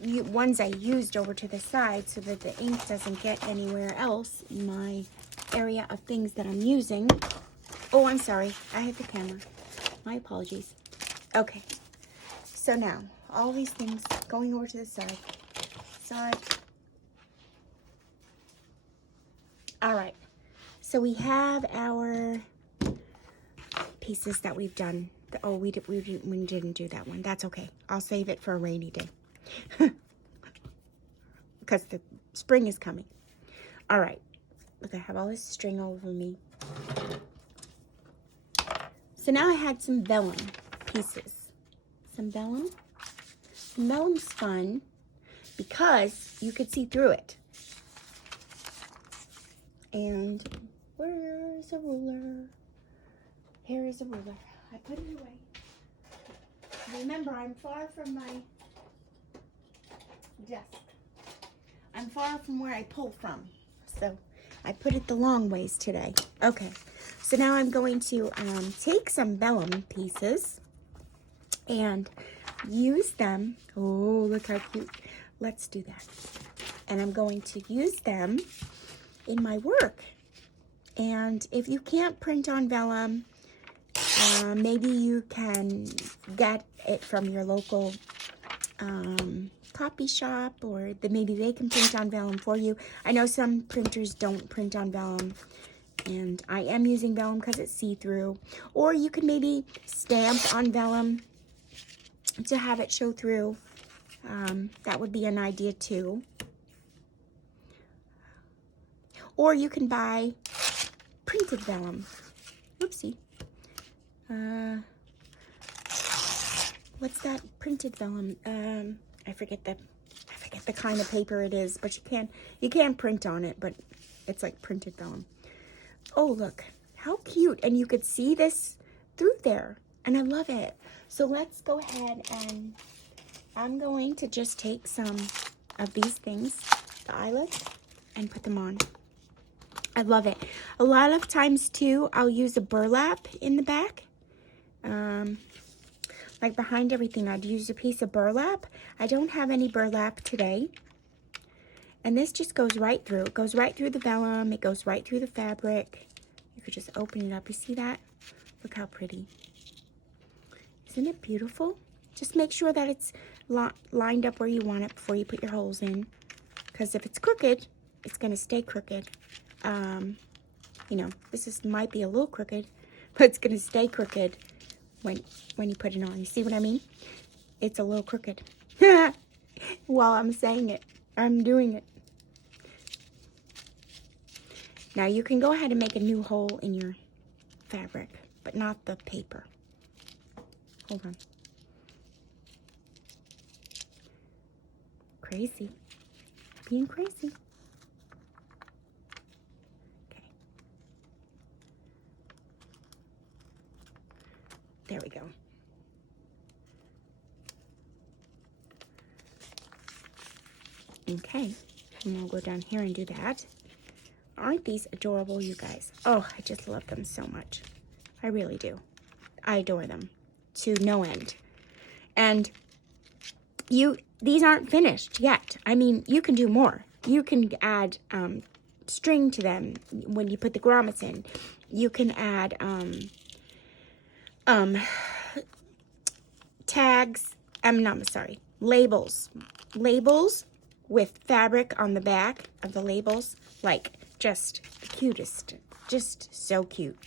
the ones I used over to the side so that the ink doesn't get anywhere else in my area of things that I'm using. Oh, I'm sorry. I hit the camera. My apologies. Okay. So now, all these things going over to the side. All right. So we have our pieces that we've done. Oh, we didn't do that one. That's okay. I'll save it for a rainy day. Because the spring is coming. All right. Look, I have all this string over me. So now I had some vellum pieces. Some vellum. Vellum's fun because you could see through it. And where's a ruler? Here is a ruler. I put it away. Remember, I'm far from my desk. I'm far from where I pull from. So I put it the long ways today. Okay. So now I'm going to take some vellum pieces and use them. Oh, look how cute. Let's do that. And I'm going to use them in my work. And if you can't print on vellum, maybe you can get it from your local copy shop, or maybe they can print on vellum for you. I know some printers don't print on vellum, And I am using vellum because it's see-through. Or you could maybe stamp on vellum to have it show through. That would be an idea too. Or you can buy printed vellum. Whoopsie. What's that printed vellum? I forget the kind of paper it is, but you can print on it, but it's like printed vellum. Oh, look, how cute. And you could see this through there, and I love it. So let's go ahead, and I'm going to just take some of these things, the eyelets, and put them on. I love it. A lot of times too, I'll use a burlap in the back. Like behind everything, I'd use a piece of burlap. I don't have any burlap today. And this just goes right through. It goes right through the vellum. It goes right through the fabric. You could just open it up. You see that? Look how pretty. Isn't it beautiful? Just make sure that it's lined up where you want it before you put your holes in. Because if it's crooked, it's going to stay crooked. You know, this might be a little crooked, but it's going to stay crooked when you put it on. You see what I mean? It's a little crooked. While I'm saying it, I'm doing it. Now you can go ahead and make a new hole in your fabric, but not the paper. Hold on. Crazy. Being crazy. Okay. There we go. Okay, and we'll go down here and do that. Aren't these adorable, you guys? Oh, I just love them so much. I really do. I adore them to no end. And these aren't finished yet. I mean, you can do more. You can add string to them when you put the grommets in. You can add tags. Labels. Labels with fabric on the back of the labels. Like, just the cutest. Just so cute.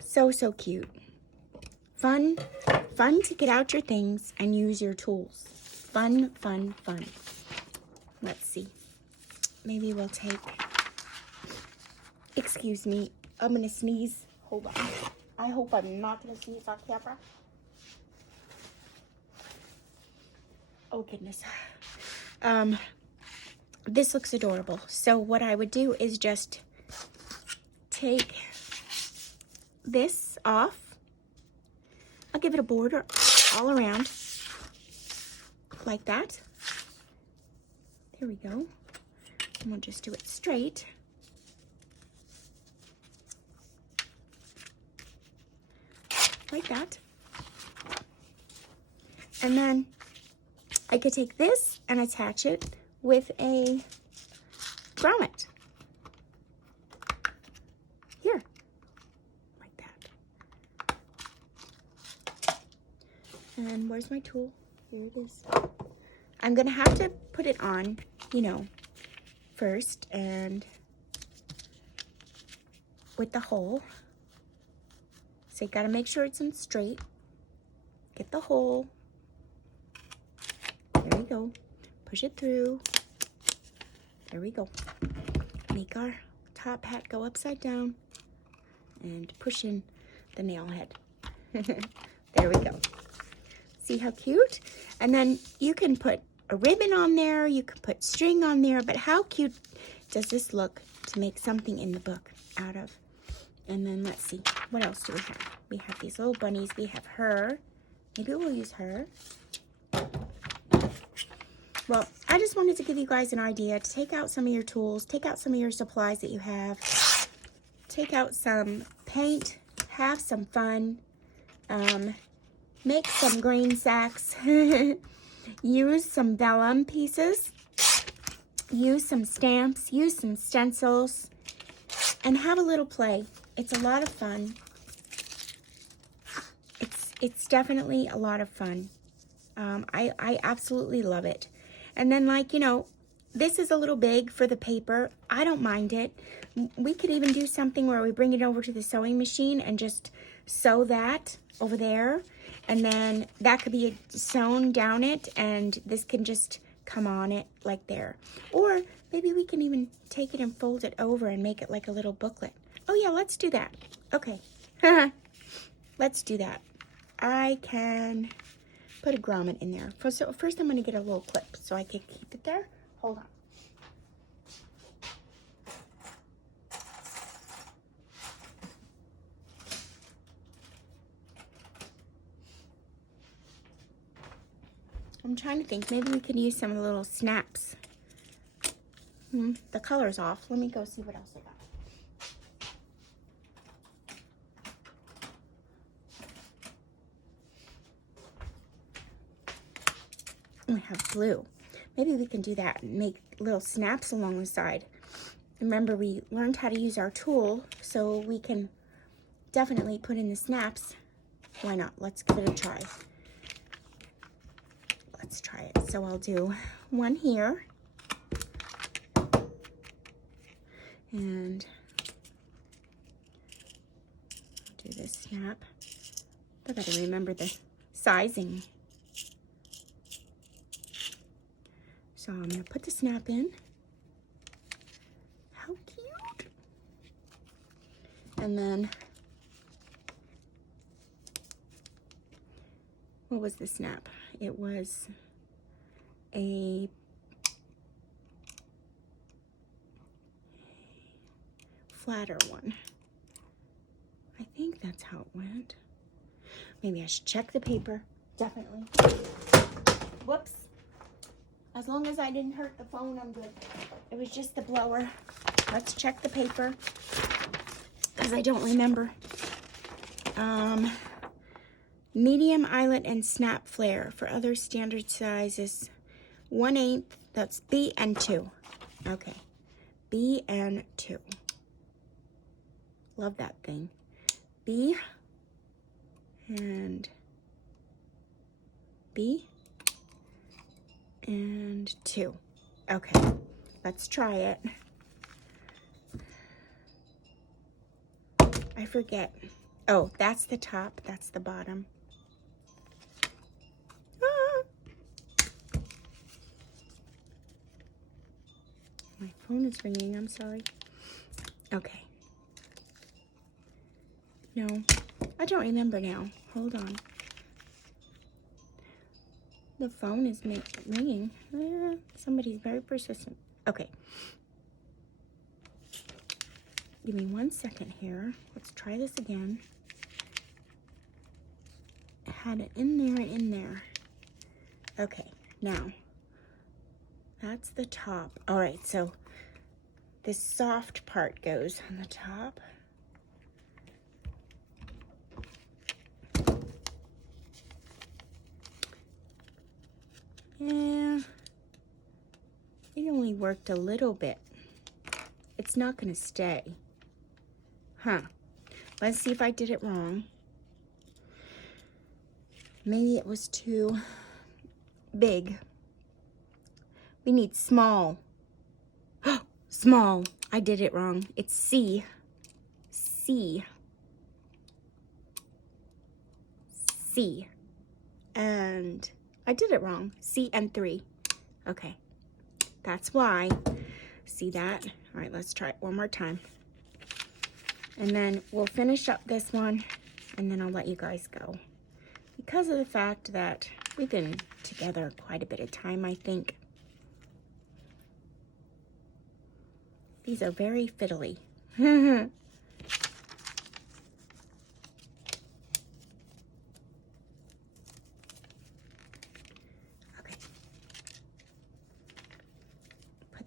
So cute. Fun to get out your things and use your tools. Fun. Let's see. Maybe we'll take, excuse me, I'm gonna sneeze. Hold on. I hope I'm not gonna sneeze on camera. Oh goodness. This looks adorable. So what I would do is just take this off. I'll give it a border all around like that. There we go. And we'll just do it straight. Like that. And then I could take this and attach it with a grommet. Here. Like that. And where's my tool? Here it is. I'm going to have to put it on, you know, first, and with the hole. So you got to make sure it's in straight. Get the hole. There we go. Push it through. There we go. Make our top hat go upside down and push in the nail head. There we go. See how cute? And then you can put a ribbon on there, you can put string on there, but how cute does this look to make something in the book out of? And then let's see, what else do we have? We have these little bunnies, we have her. Maybe we'll use her. Well, I just wanted to give you guys an idea to take out some of your tools, take out some of your supplies that you have, take out some paint, have some fun, make some grain sacks, use some vellum pieces, use some stamps, use some stencils, and have a little play. It's a lot of fun. It's definitely a lot of fun. I absolutely love it. And then, like, you know, this is a little big for the paper. I don't mind it. We could even do something where we bring it over to the sewing machine and just sew that over there. And then that could be sewn down it, and this can just come on it like there. Or maybe we can even take it and fold it over and make it like a little booklet. Oh yeah, let's do that. Okay. Let's do that. I can put a grommet in there. So first I'm going to get a little clip so I can keep it there. Hold on. I'm trying to think. Maybe we could use some of the little snaps. The color's off. Let me go see what else I got. We have blue. Maybe we can do that and make little snaps along the side. Remember, we learned how to use our tool, so we can definitely put in the snaps. Why not? Let's give it a try. Let's try it. So I'll do one here. And I'll do this snap. I gotta remember the sizing. So I'm gonna put the snap in. How cute. And then, what was the snap? It was a flatter one. I think that's how it went. Maybe I should check the paper. Definitely. Whoops. As long as I didn't hurt the phone, I'm good. It was just the blower. Let's check the paper, because I don't remember. Medium eyelet and snap flare. For other standard sizes, 1/8. That's B and 2. Okay. B and 2. Love that thing. B and B and 2. Okay, let's try it. I forget. Oh, that's the top, that's the bottom. Ah. My phone is ringing, I'm sorry. Okay. No, I don't remember now. Hold on. The phone is ringing. Somebody's very persistent. Okay. Give me 1 second here. Let's try this again. I had it in there and in there. Okay, now. That's the top. All right, so this soft part goes on the top. Yeah, it only worked a little bit. It's not going to stay. Huh. Let's see if I did it wrong. Maybe it was too big. We need small. Small. I did it wrong. It's C. C. C. And I did it wrong. C and 3. Okay. That's why. See that? All right, let's try it one more time. And then we'll finish up this one, and then I'll let you guys go. Because of the fact that we've been together quite a bit of time, I think. These are very fiddly.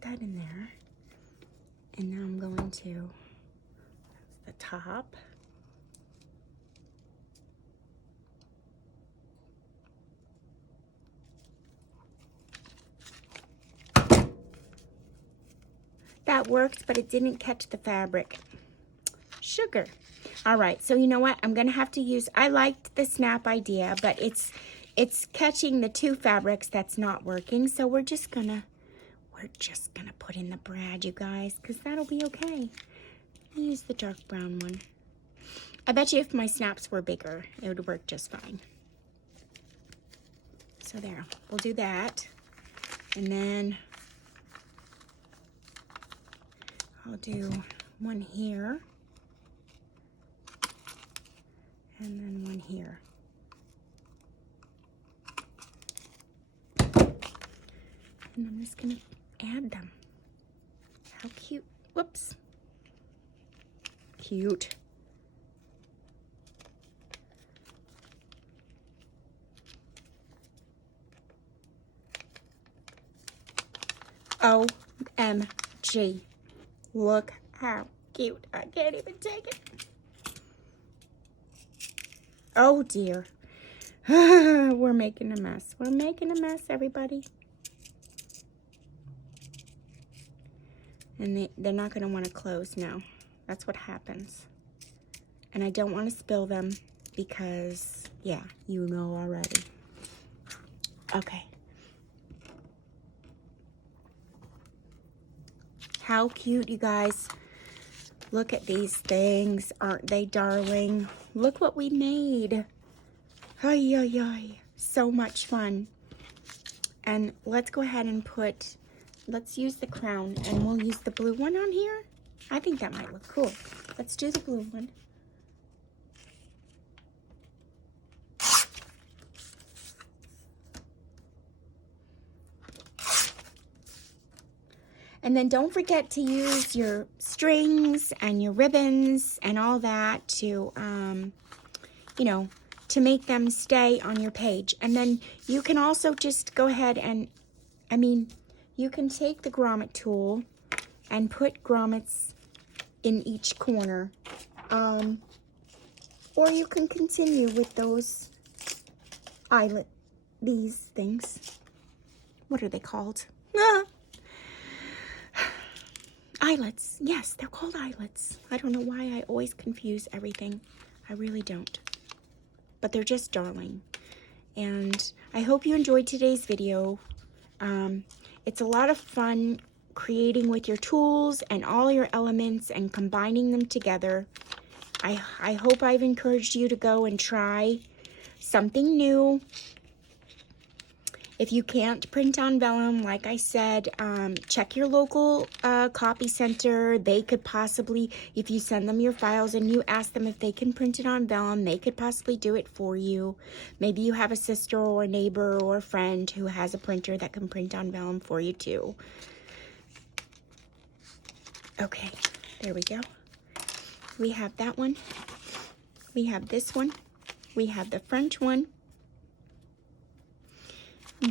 That in there, and now I'm going to the top. That worked, but it didn't catch the fabric. Sugar. All right, so you know what? I'm gonna have to use, I liked the snap idea, but it's catching the 2 fabrics that's not working, so we're just gonna, what we're just gonna put in the brad, you guys, because that'll be okay. I'll use the dark brown one. I bet you if my snaps were bigger, it would work just fine. So there, we'll do that. And then I'll do one here. And then one here. And I'm just gonna add them. How cute. Whoops. Cute. OMG. Look how cute. I can't even take it. Oh dear. We're making a mess. We're making a mess, everybody. And they're not going to want to close now. That's what happens. And I don't want to spill them because, yeah, you know already. Okay. How cute, you guys. Look at these things. Aren't they darling? Look what we made. Ay, ay, ay. So much fun. And let's go ahead and let's use the crown, and we'll use the blue one on here. I think that might look cool. Let's do the blue one. And then don't forget to use your strings and your ribbons and all that to, you know, to make them stay on your page. And then you can also just go ahead and, you can take the grommet tool and put grommets in each corner. Or you can continue with those these things. What are they called? Eyelets. Yes, they're called eyelets. I don't know why I always confuse everything. I really don't. But they're just darling. And I hope you enjoyed today's video. It's a lot of fun creating with your tools and all your elements and combining them together. I hope I've encouraged you to go and try something new. If you can't print on vellum, like I said, check your local copy center. They could possibly, if you send them your files and you ask them if they can print it on vellum, they could possibly do it for you. Maybe you have a sister or a neighbor or a friend who has a printer that can print on vellum for you too. Okay, there we go. We have that one. We have this one. We have the French one.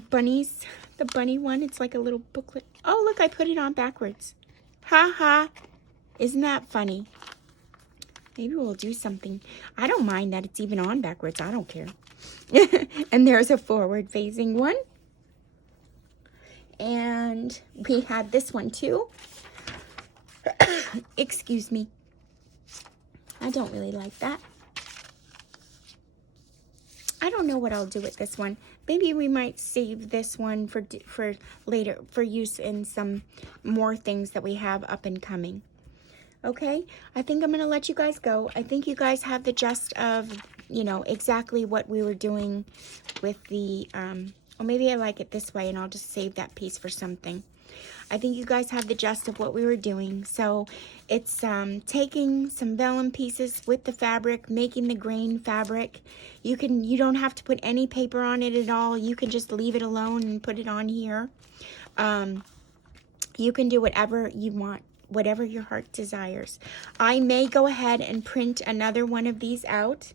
Bunnies, the bunny one, it's like a little booklet. Oh, look, I put it on backwards. Ha ha. Isn't that funny? Maybe we'll do something. I don't mind that it's even on backwards. I don't care. And there's a forward facing one. And we have this one too. Excuse me. I don't really like that. I don't know what I'll do with this one. Maybe we might save this one for later, for use in some more things that we have up and coming. Okay, I think I'm going to let you guys go. I think you guys have the gist of, you know, exactly what we were doing with the, or maybe I like it this way and I'll just save that piece for something. I think you guys have the gist of what we were doing. So it's taking some vellum pieces with the fabric, making the grain fabric. You don't have to put any paper on it at all. You can just leave it alone and put it on here. You can do whatever you want, whatever your heart desires. I may go ahead and print another one of these out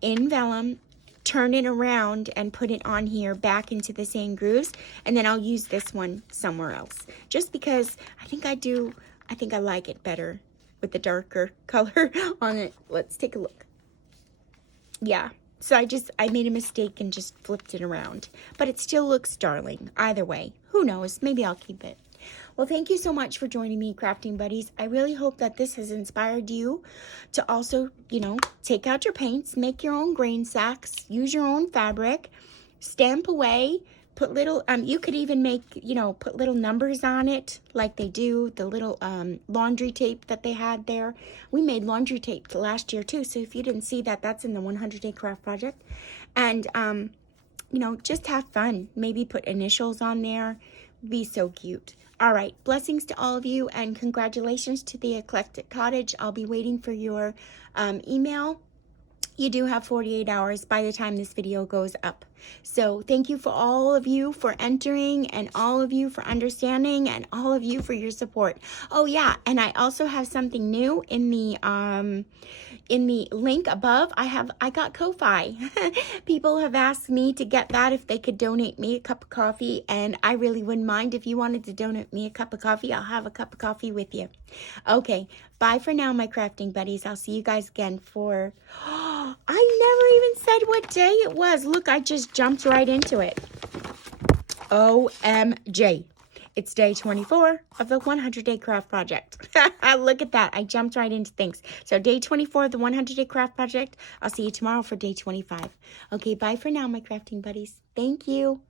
in vellum, turn it around and put it on here back into the same grooves, and then I'll use this one somewhere else, just because I think I like it better with the darker color on it. Let's take a look. Yeah, so I made a mistake and just flipped it around, but it still looks darling either way. Who knows, maybe I'll keep it. Well, thank you so much for joining me, crafting buddies. I really hope that this has inspired you to also, you know, take out your paints, make your own grain sacks, use your own fabric, stamp away, put little, you could even make, you know, put little numbers on it like they do, the little laundry tape that they had there. We made laundry tape last year too, so if you didn't see that, that's in the 100-day craft project. And, you know, just have fun. Maybe put initials on there. Be so cute. All right, blessings to all of you, and congratulations to the Eclectic Cottage. I'll be waiting for your email. You do have 48 hours by the time this video goes up. So thank you for all of you for entering, and all of you for understanding, and all of you for your support. Oh yeah, and I also have something new in the link above. I got Ko-Fi. People have asked me to get that if they could donate me a cup of coffee, and I really wouldn't mind if you wanted to donate me a cup of coffee. I'll have a cup of coffee with you. Okay, bye for now, my crafting buddies. I'll see you guys again for... I never even said what day it was. Look, I just jumped right into it. OMG. It's day 24 of the 100-day craft project. Look at that. I jumped right into things. So day 24 of the 100-day craft project. I'll see you tomorrow for day 25. Okay, bye for now, my crafting buddies. Thank you.